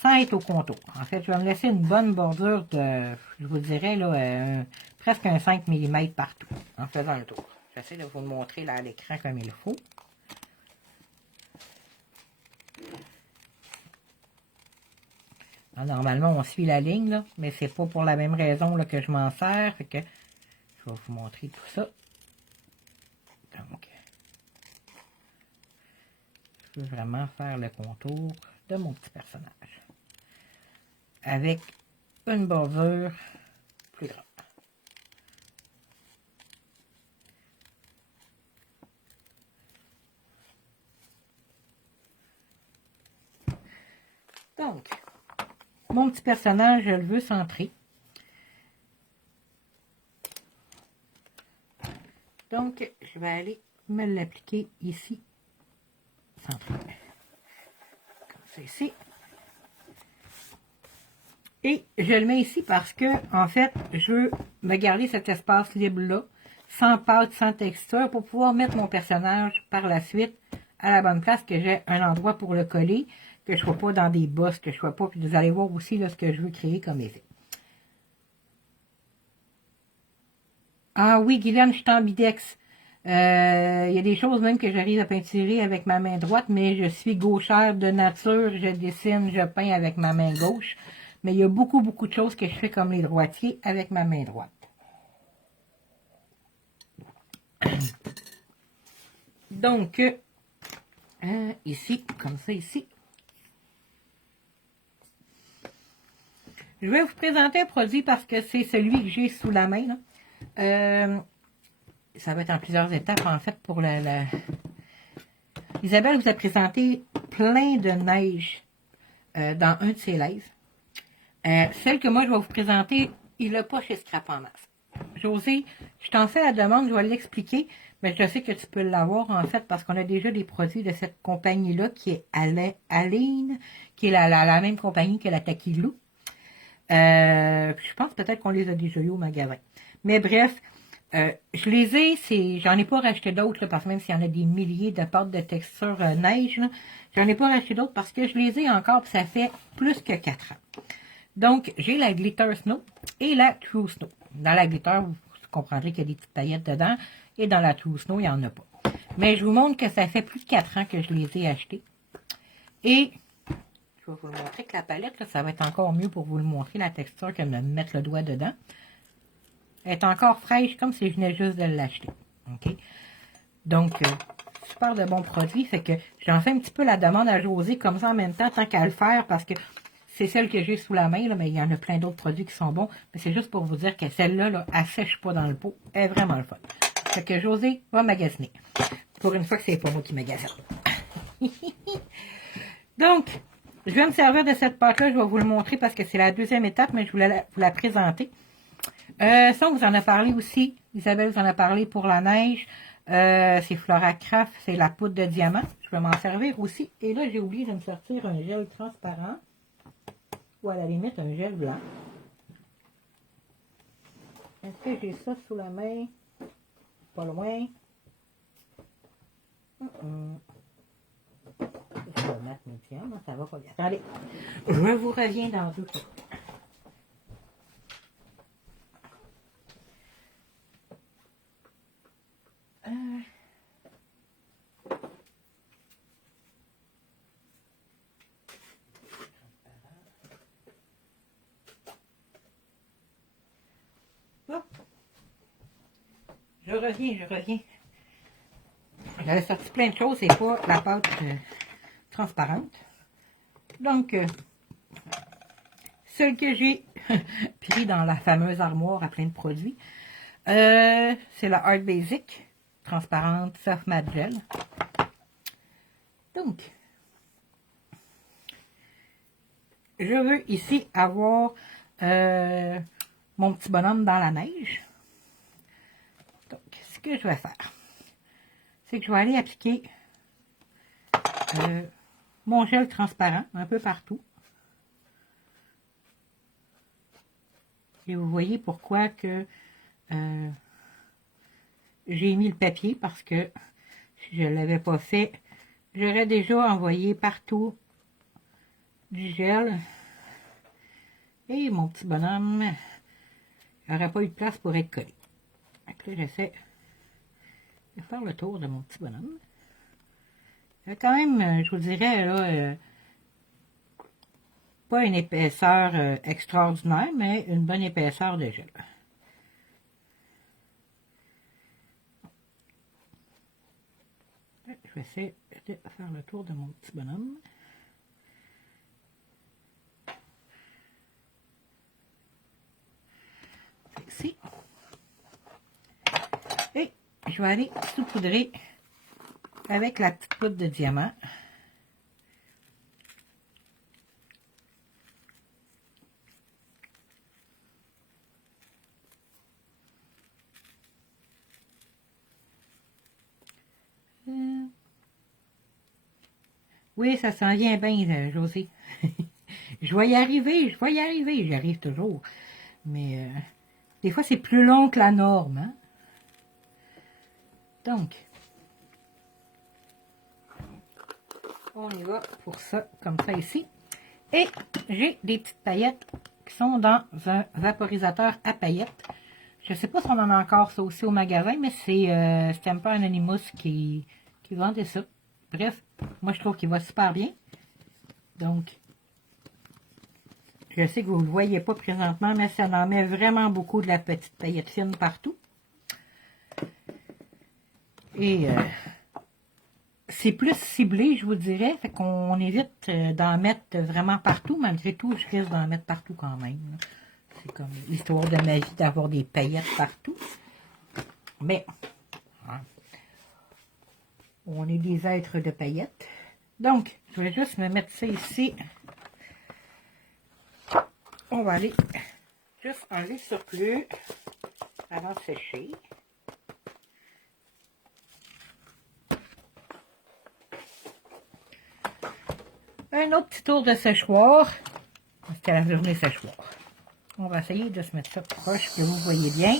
sans être au contour. En fait, je vais me laisser une bonne bordure de, je vous dirais, là, presque un 5 mm partout, en faisant le tour. J'essaie de vous le montrer là à l'écran comme il faut. Alors, normalement, on suit la ligne, là, mais c'est pas pour la même raison là, que je m'en sers. Fait que je vais vous montrer tout ça. Donc, je veux vraiment faire le contour de mon petit personnage. Avec une bordure plus grande. Donc, mon petit personnage, je le veux centré. Donc, je vais aller me l'appliquer ici, centré. Comme ça ici. Et je le mets ici parce que, en fait, je veux me garder cet espace libre-là, sans pâte, sans texture, pour pouvoir mettre mon personnage par la suite à la bonne place, que j'ai un endroit pour le coller, que je ne sois pas dans des bosses, que je ne sois pas, puis vous allez voir aussi là, ce que je veux créer comme effet. Ah oui, Guylaine, je suis ambidex. Il y a des choses même que j'arrive à peinturer avec ma main droite, mais je suis gauchère de nature. Je dessine, je peins avec ma main gauche. Mais il y a beaucoup, beaucoup de choses que je fais comme les droitiers avec ma main droite. Donc, ici, comme ça ici. Je vais vous présenter un produit parce que c'est celui que j'ai sous la main. Là. Ça va être en plusieurs étapes, en fait, pour la... Isabelle vous a présenté plein de neige dans un de ses lives. Celle que moi, je vais vous présenter, il l'a pas chez Scrap en masse. José, je t'en fais la demande, je vais l'expliquer, mais je sais que tu peux l'avoir, en fait, parce qu'on a déjà des produits de cette compagnie-là, qui est Aline, qui est la même compagnie que la Takilou. Je pense peut-être qu'on les a déjà eu au magasin. Mais bref, je les ai, j'en ai pas racheté d'autres, parce que même s'il y en a des milliers de pâtes de texture neige, j'en ai pas racheté d'autres parce que je les ai encore, puis ça fait plus que 4 ans. Donc, j'ai la Glitter Snow et la True Snow. Dans la Glitter, vous comprendrez qu'il y a des petites paillettes dedans, et dans la True Snow, il n'y en a pas. Mais je vous montre que ça fait plus de 4 ans que je les ai achetés. Et je vais vous le montrer que la palette, là, ça va être encore mieux pour vous le montrer, la texture, que de me mettre le doigt dedans. Elle est encore fraîche, comme si je venais juste de l'acheter. OK? Donc, super de bons produits. Fait que j'en fais un petit peu la demande à José, comme ça en même temps, tant qu'à le faire, parce que c'est celle que j'ai sous la main, là, mais il y en a plein d'autres produits qui sont bons. Mais c'est juste pour vous dire que celle-là, là, elle sèche pas dans le pot. Elle est vraiment le fun. Fait que José va magasiner. Pour une fois que c'est pas moi qui magasine. Donc, je vais me servir de cette pâte-là. Je vais vous le montrer parce que c'est la deuxième étape, mais je voulais vous la présenter. Ça, on vous en a parlé aussi. Isabelle vous en a parlé pour la neige. C'est Flora Craft, c'est la poudre de diamant. Je vais m'en servir aussi. Et là, j'ai oublié de me sortir un gel transparent. Ou à la limite, un gel blanc. Est-ce que j'ai ça sous la main? Pas loin. Je vais mettre mes tiens, ça va pas bien. Attendez, je vous reviens dans 2 secondes. Hop. Je reviens. J'avais sorti plein de choses, c'est pas la pâte transparente. Donc, celle que j'ai pris dans la fameuse armoire à plein de produits, c'est la Art Basic, transparente, soft matte gel. Donc, je veux ici avoir mon petit bonhomme dans la neige. Donc, ce que je vais faire, c'est que je vais aller appliquer mon gel transparent un peu partout. Et vous voyez pourquoi que j'ai mis le papier, parce que si je ne l'avais pas fait, j'aurais déjà envoyé partout du gel. Et mon petit bonhomme n'aurait pas eu de place pour être collé. Donc là, j'essaie de faire le tour de mon petit bonhomme. Il y a quand même, je vous dirais, là, pas une épaisseur extraordinaire, mais une bonne épaisseur de gel. Je vais essayer de faire le tour de mon petit bonhomme. Ici. Et je vais aller saupoudrer avec la petite poudre de diamant. Oui, ça s'en vient bien, José. Je vais y arriver, j'y arrive toujours. Mais des fois, c'est plus long que la norme. Hein? Donc, on y va pour ça, comme ça ici. Et j'ai des petites paillettes qui sont dans un vaporisateur à paillettes. Je sais pas si on en a encore ça aussi au magasin, mais c'est Stamper Anonymous qui vendait ça. Bref, moi je trouve qu'il va super bien. Donc, je sais que vous ne le voyez pas présentement, mais ça en met vraiment beaucoup de la petite paillette fine partout. Et c'est plus ciblé, je vous dirais. Fait qu'on évite d'en mettre vraiment partout. Malgré tout, je risque d'en mettre partout quand même. C'est comme l'histoire de ma vie d'avoir des paillettes partout. Mais, hein, on est des êtres de paillettes. Donc, je vais juste me mettre ça ici. On va aller juste enlever le surplus avant de sécher. Un autre petit tour de séchoir. C'était la journée séchoir. On va essayer de se mettre ça proche que vous voyez bien.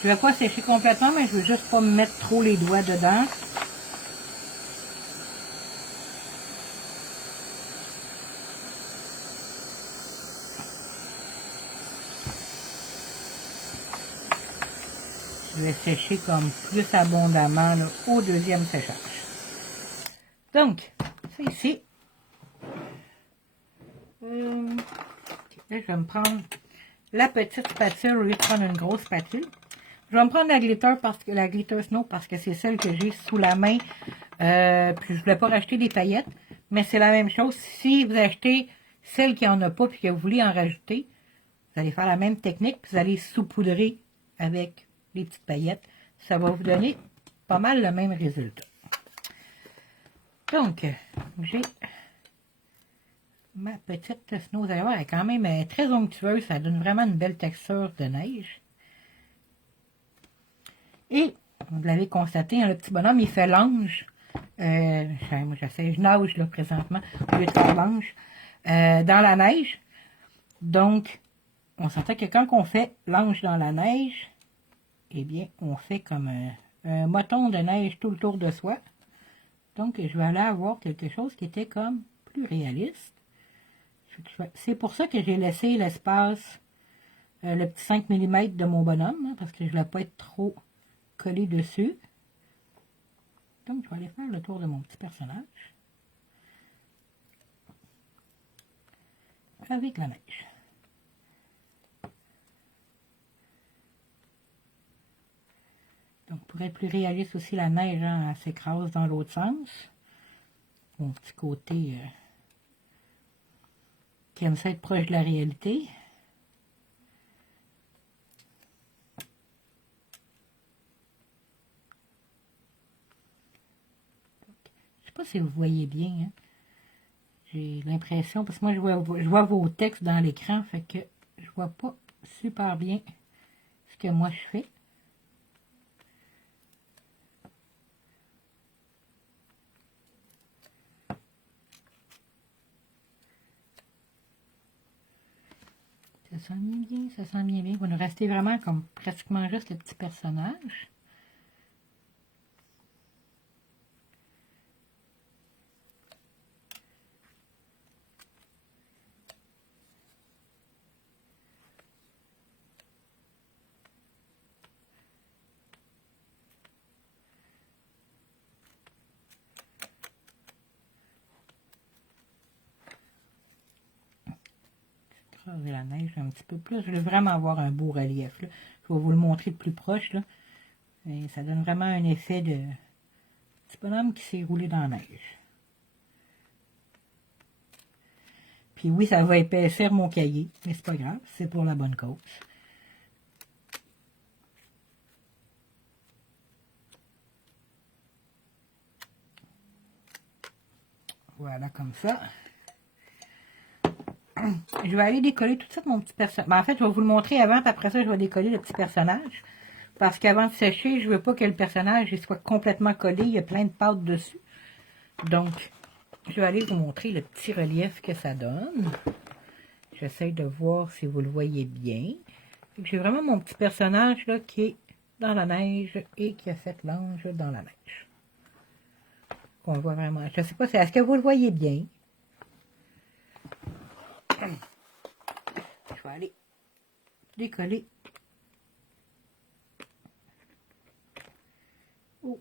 Je ne vais pas sécher complètement, mais je veux juste pas me mettre trop les doigts dedans. Je vais sécher comme plus abondamment là, au deuxième séchage. Donc, c'est ici. Là, je vais me prendre la petite spatule au lieu de prendre une grosse spatule. Je vais me prendre la glitter snow parce que c'est celle que j'ai sous la main. Puis je ne voulais pas racheter des paillettes, mais c'est la même chose. Si vous achetez celle qui n'en a pas et que vous voulez en rajouter, vous allez faire la même technique, puis vous allez saupoudrer avec les petites paillettes. Ça va vous donner pas mal le même résultat. Donc, j'ai ma petite snow. Vous allez voir, elle est quand même très onctueuse. Ça donne vraiment une belle texture de neige. Et, vous l'avez constaté, hein, le petit bonhomme, il fait l'ange. Moi, je nage là, présentement, au lieu de faire l'ange, dans la neige. Donc, on s'entend que quand on fait l'ange dans la neige, eh bien, on fait comme un moton de neige tout le tour de soi. Donc, je vais aller avoir quelque chose qui était comme plus réaliste. C'est pour ça que j'ai laissé l'espace, le petit 5 mm de mon bonhomme, hein, parce que je ne voulais pas être trop collé dessus. Donc, je vais aller faire le tour de mon petit personnage avec la neige. Donc, pour être plus réaliste aussi, la neige, hein, elle s'écrase dans l'autre sens. Mon petit côté qui aime ça être proche de la réalité. Je ne sais pas si vous voyez bien. Hein. J'ai l'impression, parce que moi, je vois vos textes dans l'écran, fait que je vois pas super bien ce que moi je fais. Ça sent bien bien, ça sent bien bien. Il va nous rester vraiment comme pratiquement juste le petit personnage. Écraser la neige un petit peu plus. Je veux vraiment avoir un beau relief. Là. Je vais vous le montrer de plus proche. Là. Et ça donne vraiment un effet de petit bonhomme qui s'est roulé dans la neige. Puis oui, ça va épaissir mon cahier, mais c'est pas grave, c'est pour la bonne cause. Voilà, comme ça. Je vais aller décoller tout de suite mon petit personnage. En fait, je vais vous le montrer avant, puis après ça, je vais décoller le petit personnage. Parce qu'avant de sécher, je ne veux pas que le personnage soit complètement collé. Il y a plein de pâte dessus. Donc, je vais aller vous montrer le petit relief que ça donne. J'essaie de voir si vous le voyez bien. J'ai vraiment mon petit personnage là qui est dans la neige et qui a fait l'ange dans la neige. Qu'on voit vraiment. Je ne sais pas, est-ce que vous le voyez bien? Je vais aller décoller. Oh.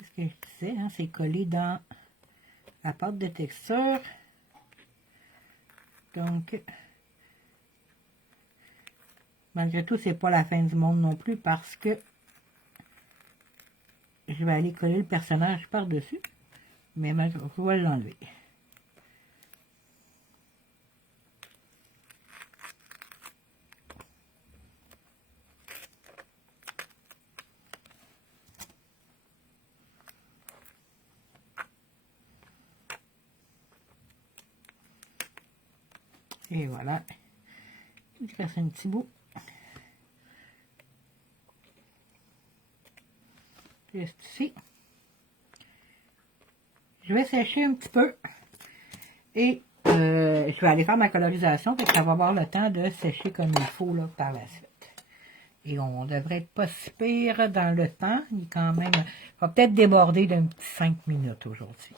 C'est ce que je disais, hein, c'est collé dans la pâte de texture. Donc, malgré tout, c'est pas la fin du monde non plus parce que je vais aller coller le personnage par-dessus. Mais malgré tout, je vais l'enlever. Et voilà. Il reste un petit bout. Juste ici. Je vais sécher un petit peu. Et je vais aller faire ma colorisation. Fait que ça va avoir le temps de sécher comme il faut là, par la suite. Et on devrait être pas si pire dans le temps. Il est quand même. Va peut-être déborder d'un petit 5 minutes aujourd'hui.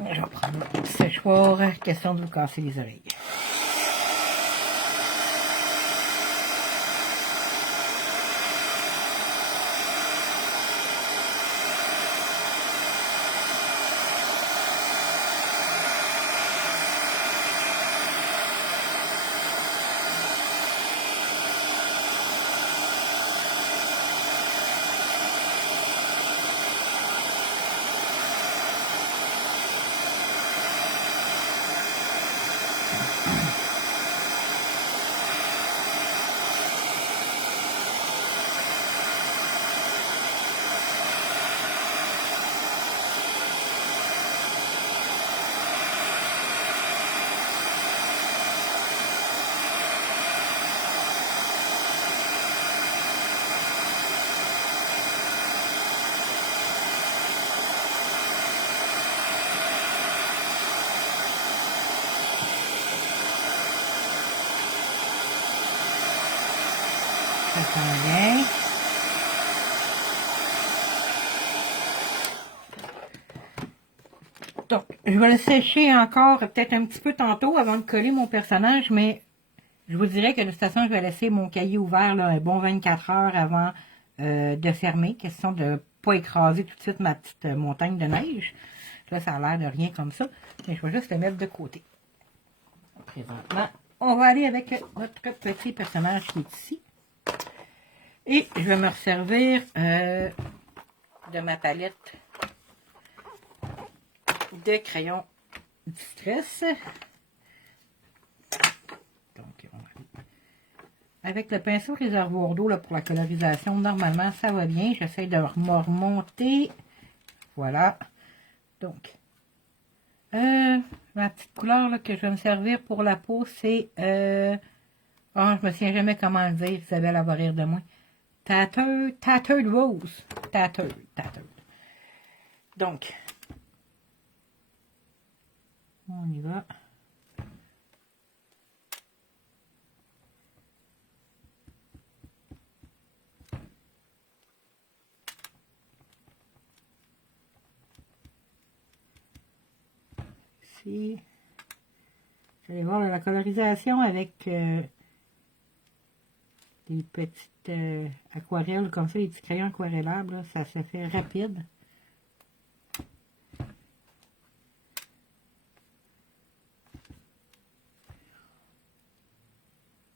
Je vais prendre un petit séchoir. Question de vous casser les oreilles. Ça sent bien. Donc, je vais le sécher encore peut-être un petit peu tantôt avant de coller mon personnage, mais je vous dirais que de toute façon, je vais laisser mon cahier ouvert là, un bon 24 heures avant de fermer. Question de ne pas écraser tout de suite ma petite montagne de neige. Là, ça a l'air de rien comme ça, mais je vais juste le mettre de côté. Présentement, on va aller avec notre petit personnage qui est ici. Et je vais me resservir de ma palette de crayons Distress. Donc, on va... Avec le pinceau réservoir d'eau pour la colorisation, normalement, ça va bien. J'essaie de me remonter. Voilà. Donc, la petite couleur là, que je vais me servir pour la peau, c'est... je me souviens jamais comment le dire. Isabelle, elle va rire de moi. Tattered Rose. Tattered. Donc, on y va. Ici. Vous allez voir la colorisation avec des petites aquarelles comme ça, des petits crayons aquarellables, là, ça se fait rapide.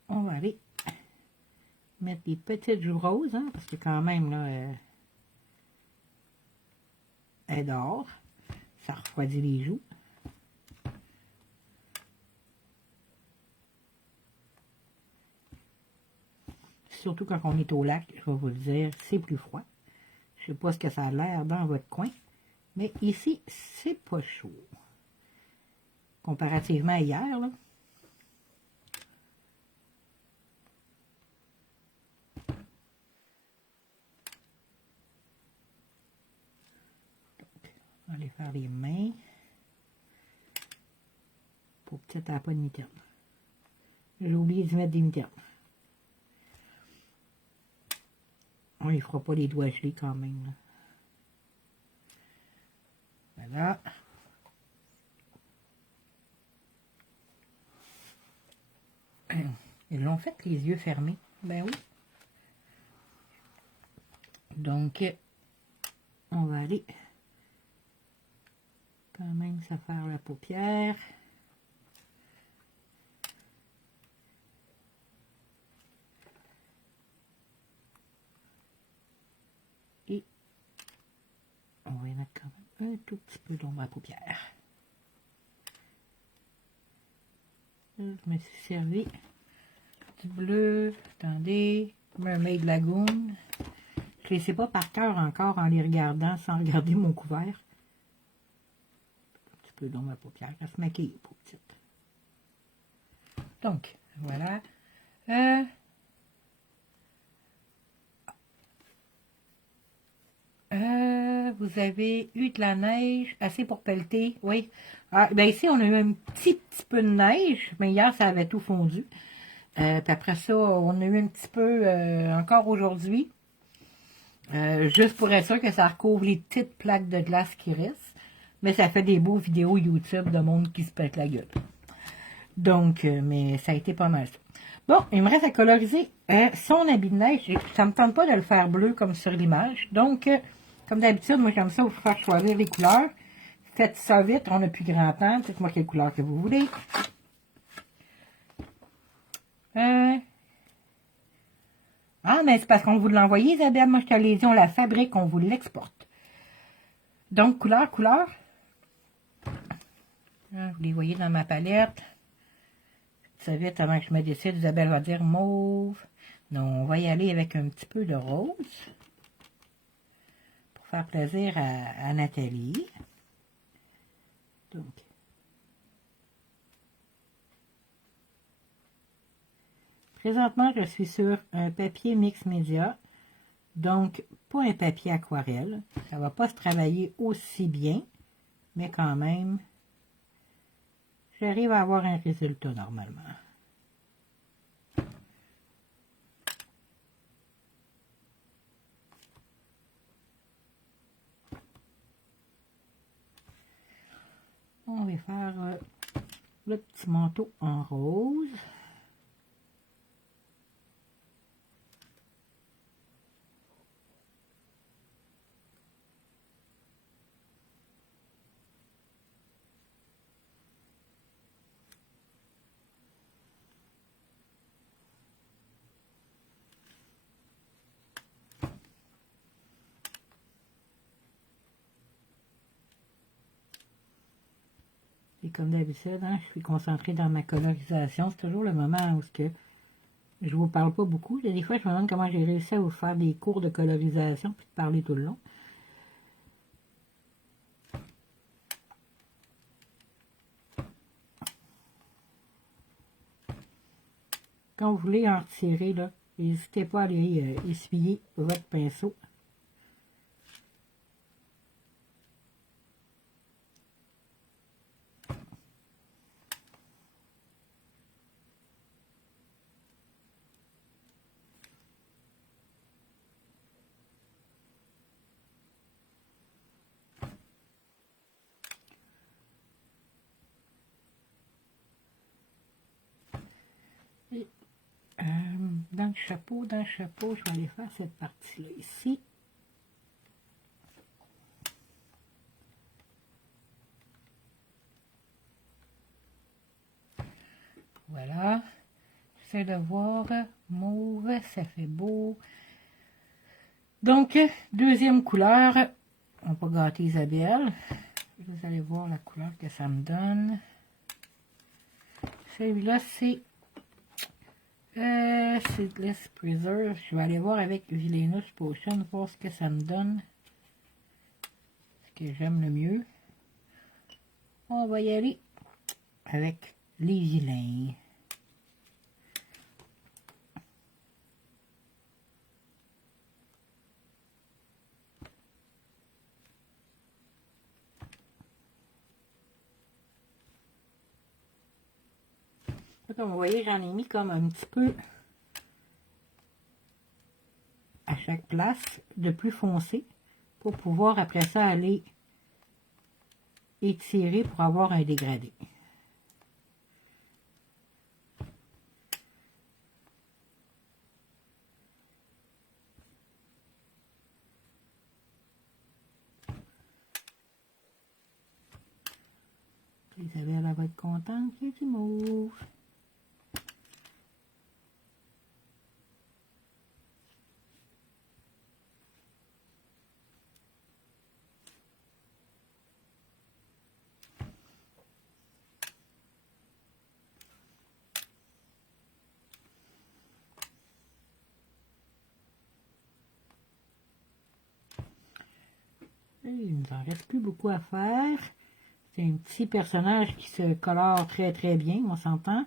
On va aller mettre des petites joues roses, hein, parce que quand même, là, elle dort. Ça refroidit les joues. Surtout quand on est au lac, je vais vous le dire, c'est plus froid. Je ne sais pas ce que ça a l'air dans votre coin, mais ici, c'est pas chaud. Comparativement à hier, là. On va aller faire les mains. Pour peut-être à pas de mitaine. J'ai oublié de mettre des mitaines. On ne fera pas les doigts gelés quand même. Là. Voilà. Ils l'ont fait les yeux fermés. Ben oui. Donc, on va aller quand même se faire la paupière. Et on va y mettre quand même un tout petit peu d'ombre à paupière. Je me suis servi du bleu. Attendez. Mermaid Lagoon. Je ne les sais pas par cœur encore en les regardant sans regarder mon couvert. Un petit peu d'ombre à paupière. Elle se maquille, pour petite. Donc, voilà. Vous avez eu de la neige, assez pour pelleter, oui. Ah, ben ici, on a eu un petit peu de neige, mais hier, ça avait tout fondu. Puis après ça, on a eu un petit peu encore aujourd'hui. Juste pour être sûr que ça recouvre les petites plaques de glace qui restent. Mais ça fait des beaux vidéos YouTube de monde qui se pète la gueule. Donc, mais ça a été pas mal ça. Bon, il me reste à coloriser son habit de neige. Ça me tente pas de le faire bleu comme sur l'image. Donc, comme d'habitude, moi j'aime ça vous faire choisir les couleurs. Faites ça vite, on n'a plus grand temps. Dites-moi quelle couleur que vous voulez. Ah, mais c'est parce qu'on vous l'a envoyé, Isabelle. Moi, je te l'ai dit, on la fabrique, on vous l'exporte. Donc, couleur. Vous les voyez dans ma palette. Ça vite avant que je me décide, Isabelle va dire mauve. Non, on va y aller avec un petit peu de rose. Pour faire plaisir à Nathalie. Donc. Présentement, je suis sur un papier mix média. Donc, pas un papier aquarelle. Ça ne va pas se travailler aussi bien. Mais quand même, j'arrive à avoir un résultat normalement. On va faire le petit manteau en rose. Et comme d'habitude, hein, je suis concentrée dans ma colorisation. C'est toujours le moment où je vous parle pas beaucoup. Des fois, je me demande comment j'ai réussi à vous faire des cours de colorisation puis de parler tout le long. Quand vous voulez en retirer, là, n'hésitez pas à aller essuyer votre pinceau. Et, dans le chapeau, je vais aller faire cette partie-là ici. Voilà. J'essaie de voir. Mauve, ça fait beau. Donc, deuxième couleur. On va pas gâter Isabelle. Vous allez voir la couleur que ça me donne. Celui-là, c'est Seedless Preserve. Je vais aller voir avec Villainous Potion, voir ce que ça me donne. Ce que j'aime le mieux. On va y aller avec les vilains. Comme vous voyez, j'en ai mis comme un petit peu à chaque place de plus foncé pour pouvoir après ça aller étirer pour avoir un dégradé. Isabelle, elle va être contente qu'il y ait du mauve. Et il nous en reste plus beaucoup à faire. C'est un petit personnage qui se colore très très bien, on s'entend.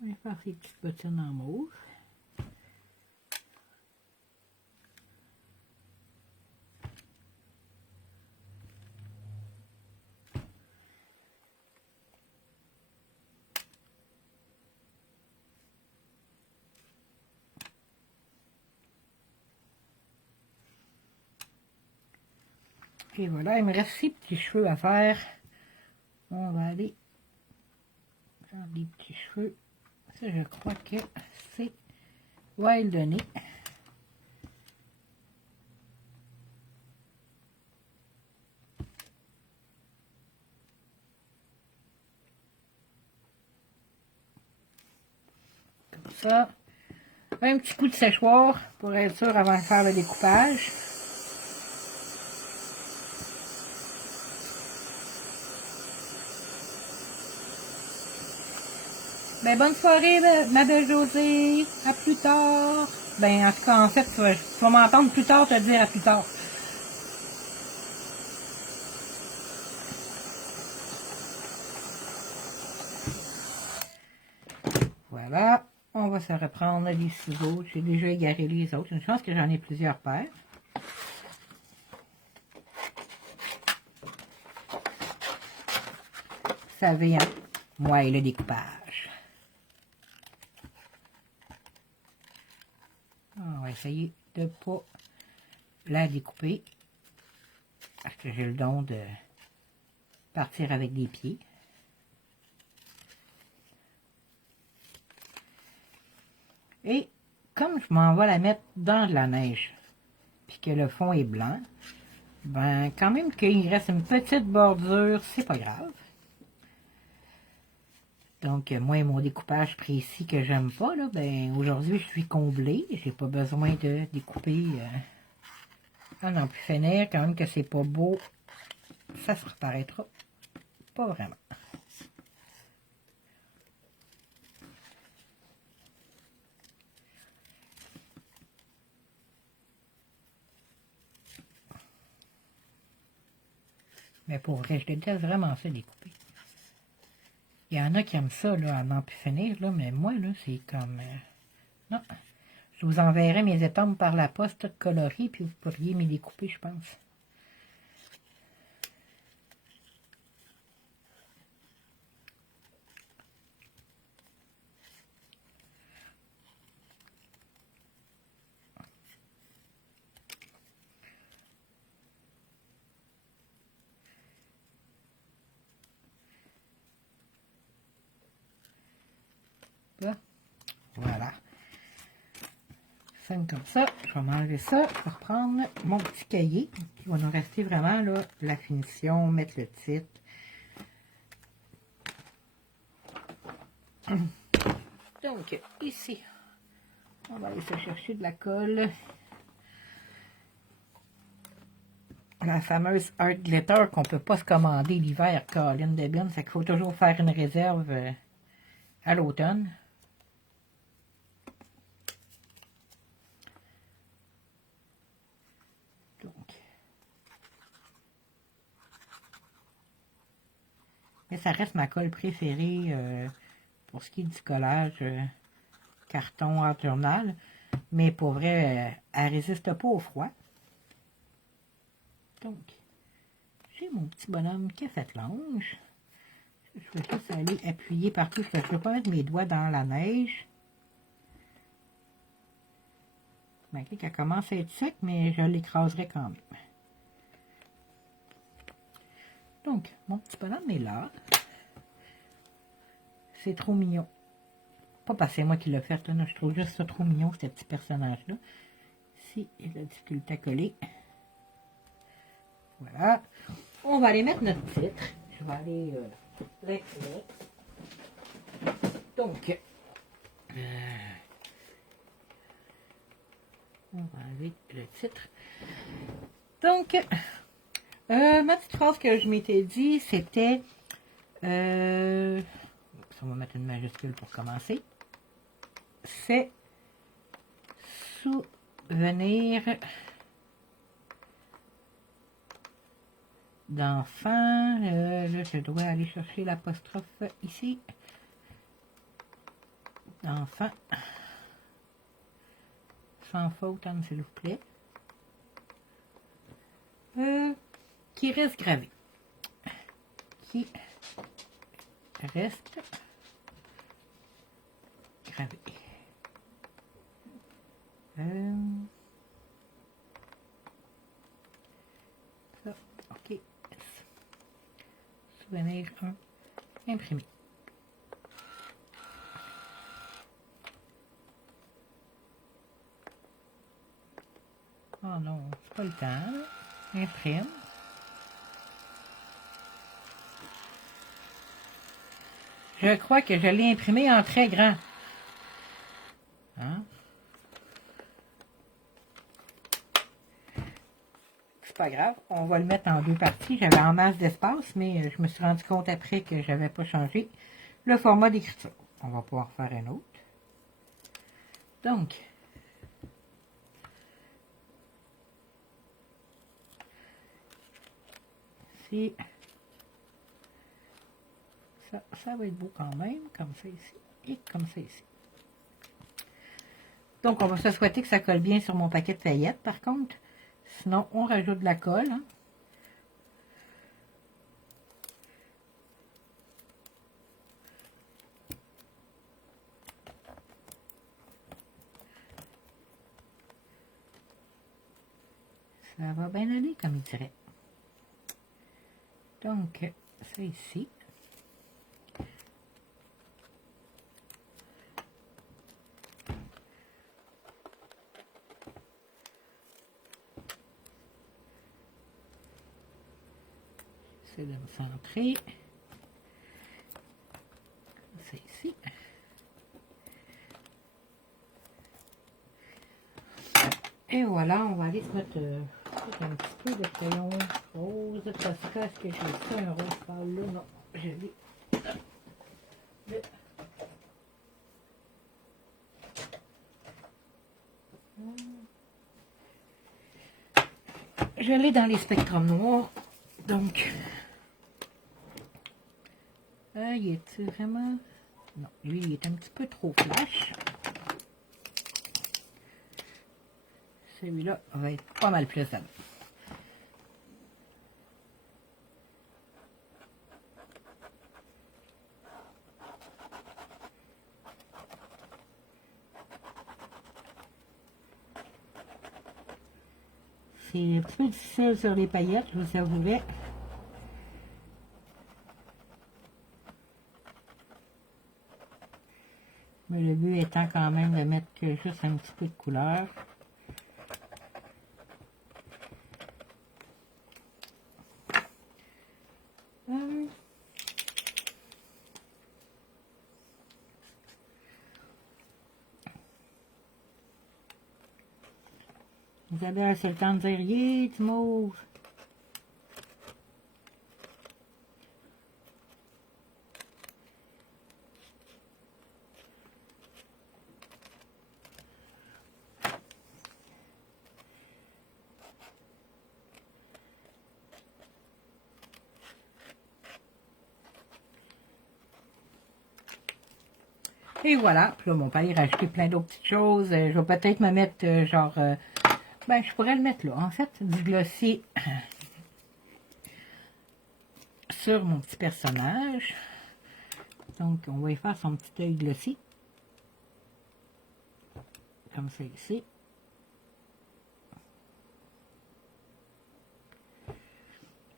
On va faire ces petites bottines en mauve. Et voilà, il me reste 6 petits cheveux à faire. On va aller faire des petits cheveux. Ça, je crois que c'est Wildonné. Comme ça. Un petit coup de séchoir pour être sûr avant de faire le découpage. Ben, bonne soirée, ma belle Josée. À plus tard. Ben, en tout cas, en fait, tu vas m'entendre plus tard te dire à plus tard. Voilà. On va se reprendre les ciseaux. J'ai déjà égaré les autres. Une chance que j'en ai plusieurs paires. Ça vient, moi et le découpage. On va essayer de ne pas la découper parce que j'ai le don de partir avec des pieds. Et comme je m'en vais la mettre dans de la neige, puis que le fond est blanc, ben quand même qu'il reste une petite bordure, c'est pas grave. Donc, moi, mon découpage précis que j'aime pas, là, ben aujourd'hui, je suis comblée. J'ai pas besoin de découper. Ah non, plus finir, quand même que c'est pas beau, ça se reparaîtra pas vraiment. Mais pour vrai, je déteste vraiment ça, découper. Il y en a qui aiment ça, là, à n'en plus finir, là, mais moi, là, c'est comme... non. Je vous enverrai mes étampes par la poste, toutes colorées, puis vous pourriez m'y découper, je pense. Là. Voilà. Comme ça, je vais m'enlever ça, je vais reprendre mon petit cahier. Il va nous rester vraiment là, la finition, mettre le titre. Donc, ici, on va aller se chercher de la colle. La fameuse Art Glitter qu'on ne peut pas se commander l'hiver, Colin de Bin. C'est qu'il faut toujours faire une réserve à l'automne. Mais ça reste ma colle préférée pour ce qui est du collage carton art journal. Mais pour vrai, elle résiste pas au froid. Donc, j'ai mon petit bonhomme qui a fait l'ange. Je vais juste aller appuyer partout. Je ne veux pas mettre mes doigts dans la neige. Malgré qu'elle commence à être sec, mais je l'écraserai quand même. Donc, mon petit bonhomme est là. C'est trop mignon. Pas parce que c'est moi qui l'ai fait, là, je trouve juste ça trop mignon, ce petit personnage-là. Ici, il y a de la difficulté à coller. Voilà. On va aller mettre notre titre. Je vais aller l'imprimer. Donc, on va enlever le titre. Donc, ma petite phrase que je m'étais dit, c'était... on va mettre une majuscule pour commencer. C'est souvenir d'enfant. Là, je dois aller chercher l'apostrophe ici. D'enfant. Sans faute, hein, s'il vous plaît. Qui reste gravé. Qui reste gravé. Ça, ok. Souvenir 1, imprimé. Oh non, c'est pas le temps. Là. Imprime. Je crois que je l'ai imprimé en très grand. Hein? C'est pas grave, on va le mettre en deux parties. J'avais en masse d'espace, mais je me suis rendu compte après que je n'avais pas changé le format d'écriture. On va pouvoir faire un autre. Donc, si ça va être beau quand même, comme ça ici et comme ça ici. Donc, on va se souhaiter que ça colle bien sur mon paquet de paillettes, par contre. Sinon, on rajoute de la colle. Hein. Ça va bien aller, comme il dirait. Donc, ça ici. J'essaie de me centrer. Ça ici. Et voilà, on va aller se mettre un petit peu de crayon rose. Parce que est-ce que j'ai fait un rose pâle là? Non, je l'ai. Je l'ai dans les spectrums noirs. Donc, il est vraiment... Non, lui, il est un petit peu trop flash. Celui-là va être pas mal plus à C'est un petit peu difficile sur les paillettes, je vous avouerai. Mais le but étant quand même de mettre juste un petit peu de couleur. Isabelle, c'est le temps de dire, yeah, tu mauve. Et voilà, puis là, on peut aller rajouter plein d'autres petites choses. Je vais peut-être me mettre genre, ben je pourrais le mettre là, en fait, du glossy sur mon petit personnage. Donc, on va y faire son petit œil glossy. Comme ça ici.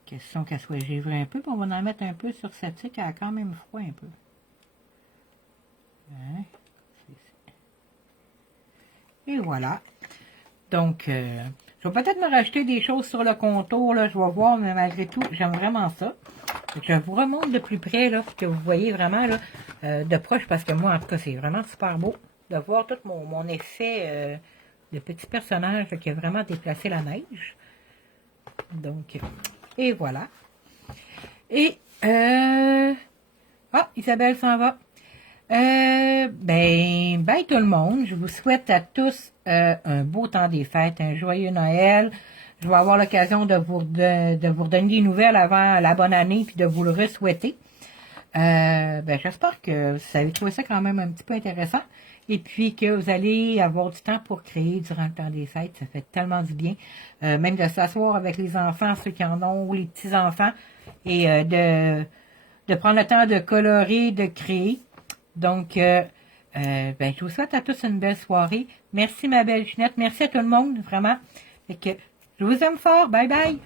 Question qu'elle soit givrée un peu, puis on va en mettre un peu sur cette tique, elle a quand même froid un peu. Hein? Et voilà. Donc, je vais peut-être me rajouter des choses sur le contour, là, je vais voir, mais malgré tout, j'aime vraiment ça. Donc, je vous remonte de plus près, là, pour que vous voyez vraiment, là, de proche, parce que moi, en tout cas, c'est vraiment super beau de voir tout mon effet de petit personnage là, qui a vraiment déplacé la neige. Donc, et voilà. Et, ah, Isabelle s'en va. Bye tout le monde. Je vous souhaite à tous un beau temps des fêtes, un joyeux Noël. Je vais avoir l'occasion de vous redonner des nouvelles avant la bonne année puis de vous le re-souhaiter. J'espère que vous avez trouvé ça quand même un petit peu intéressant et puis que vous allez avoir du temps pour créer durant le temps des fêtes. Ça fait tellement du bien. Même de s'asseoir avec les enfants, ceux qui en ont, ou les petits-enfants, et de prendre le temps de colorer, de créer. Donc, je vous souhaite à tous une belle soirée. Merci ma belle Ginette. Merci à tout le monde, vraiment. Et que je vous aime fort. Bye bye.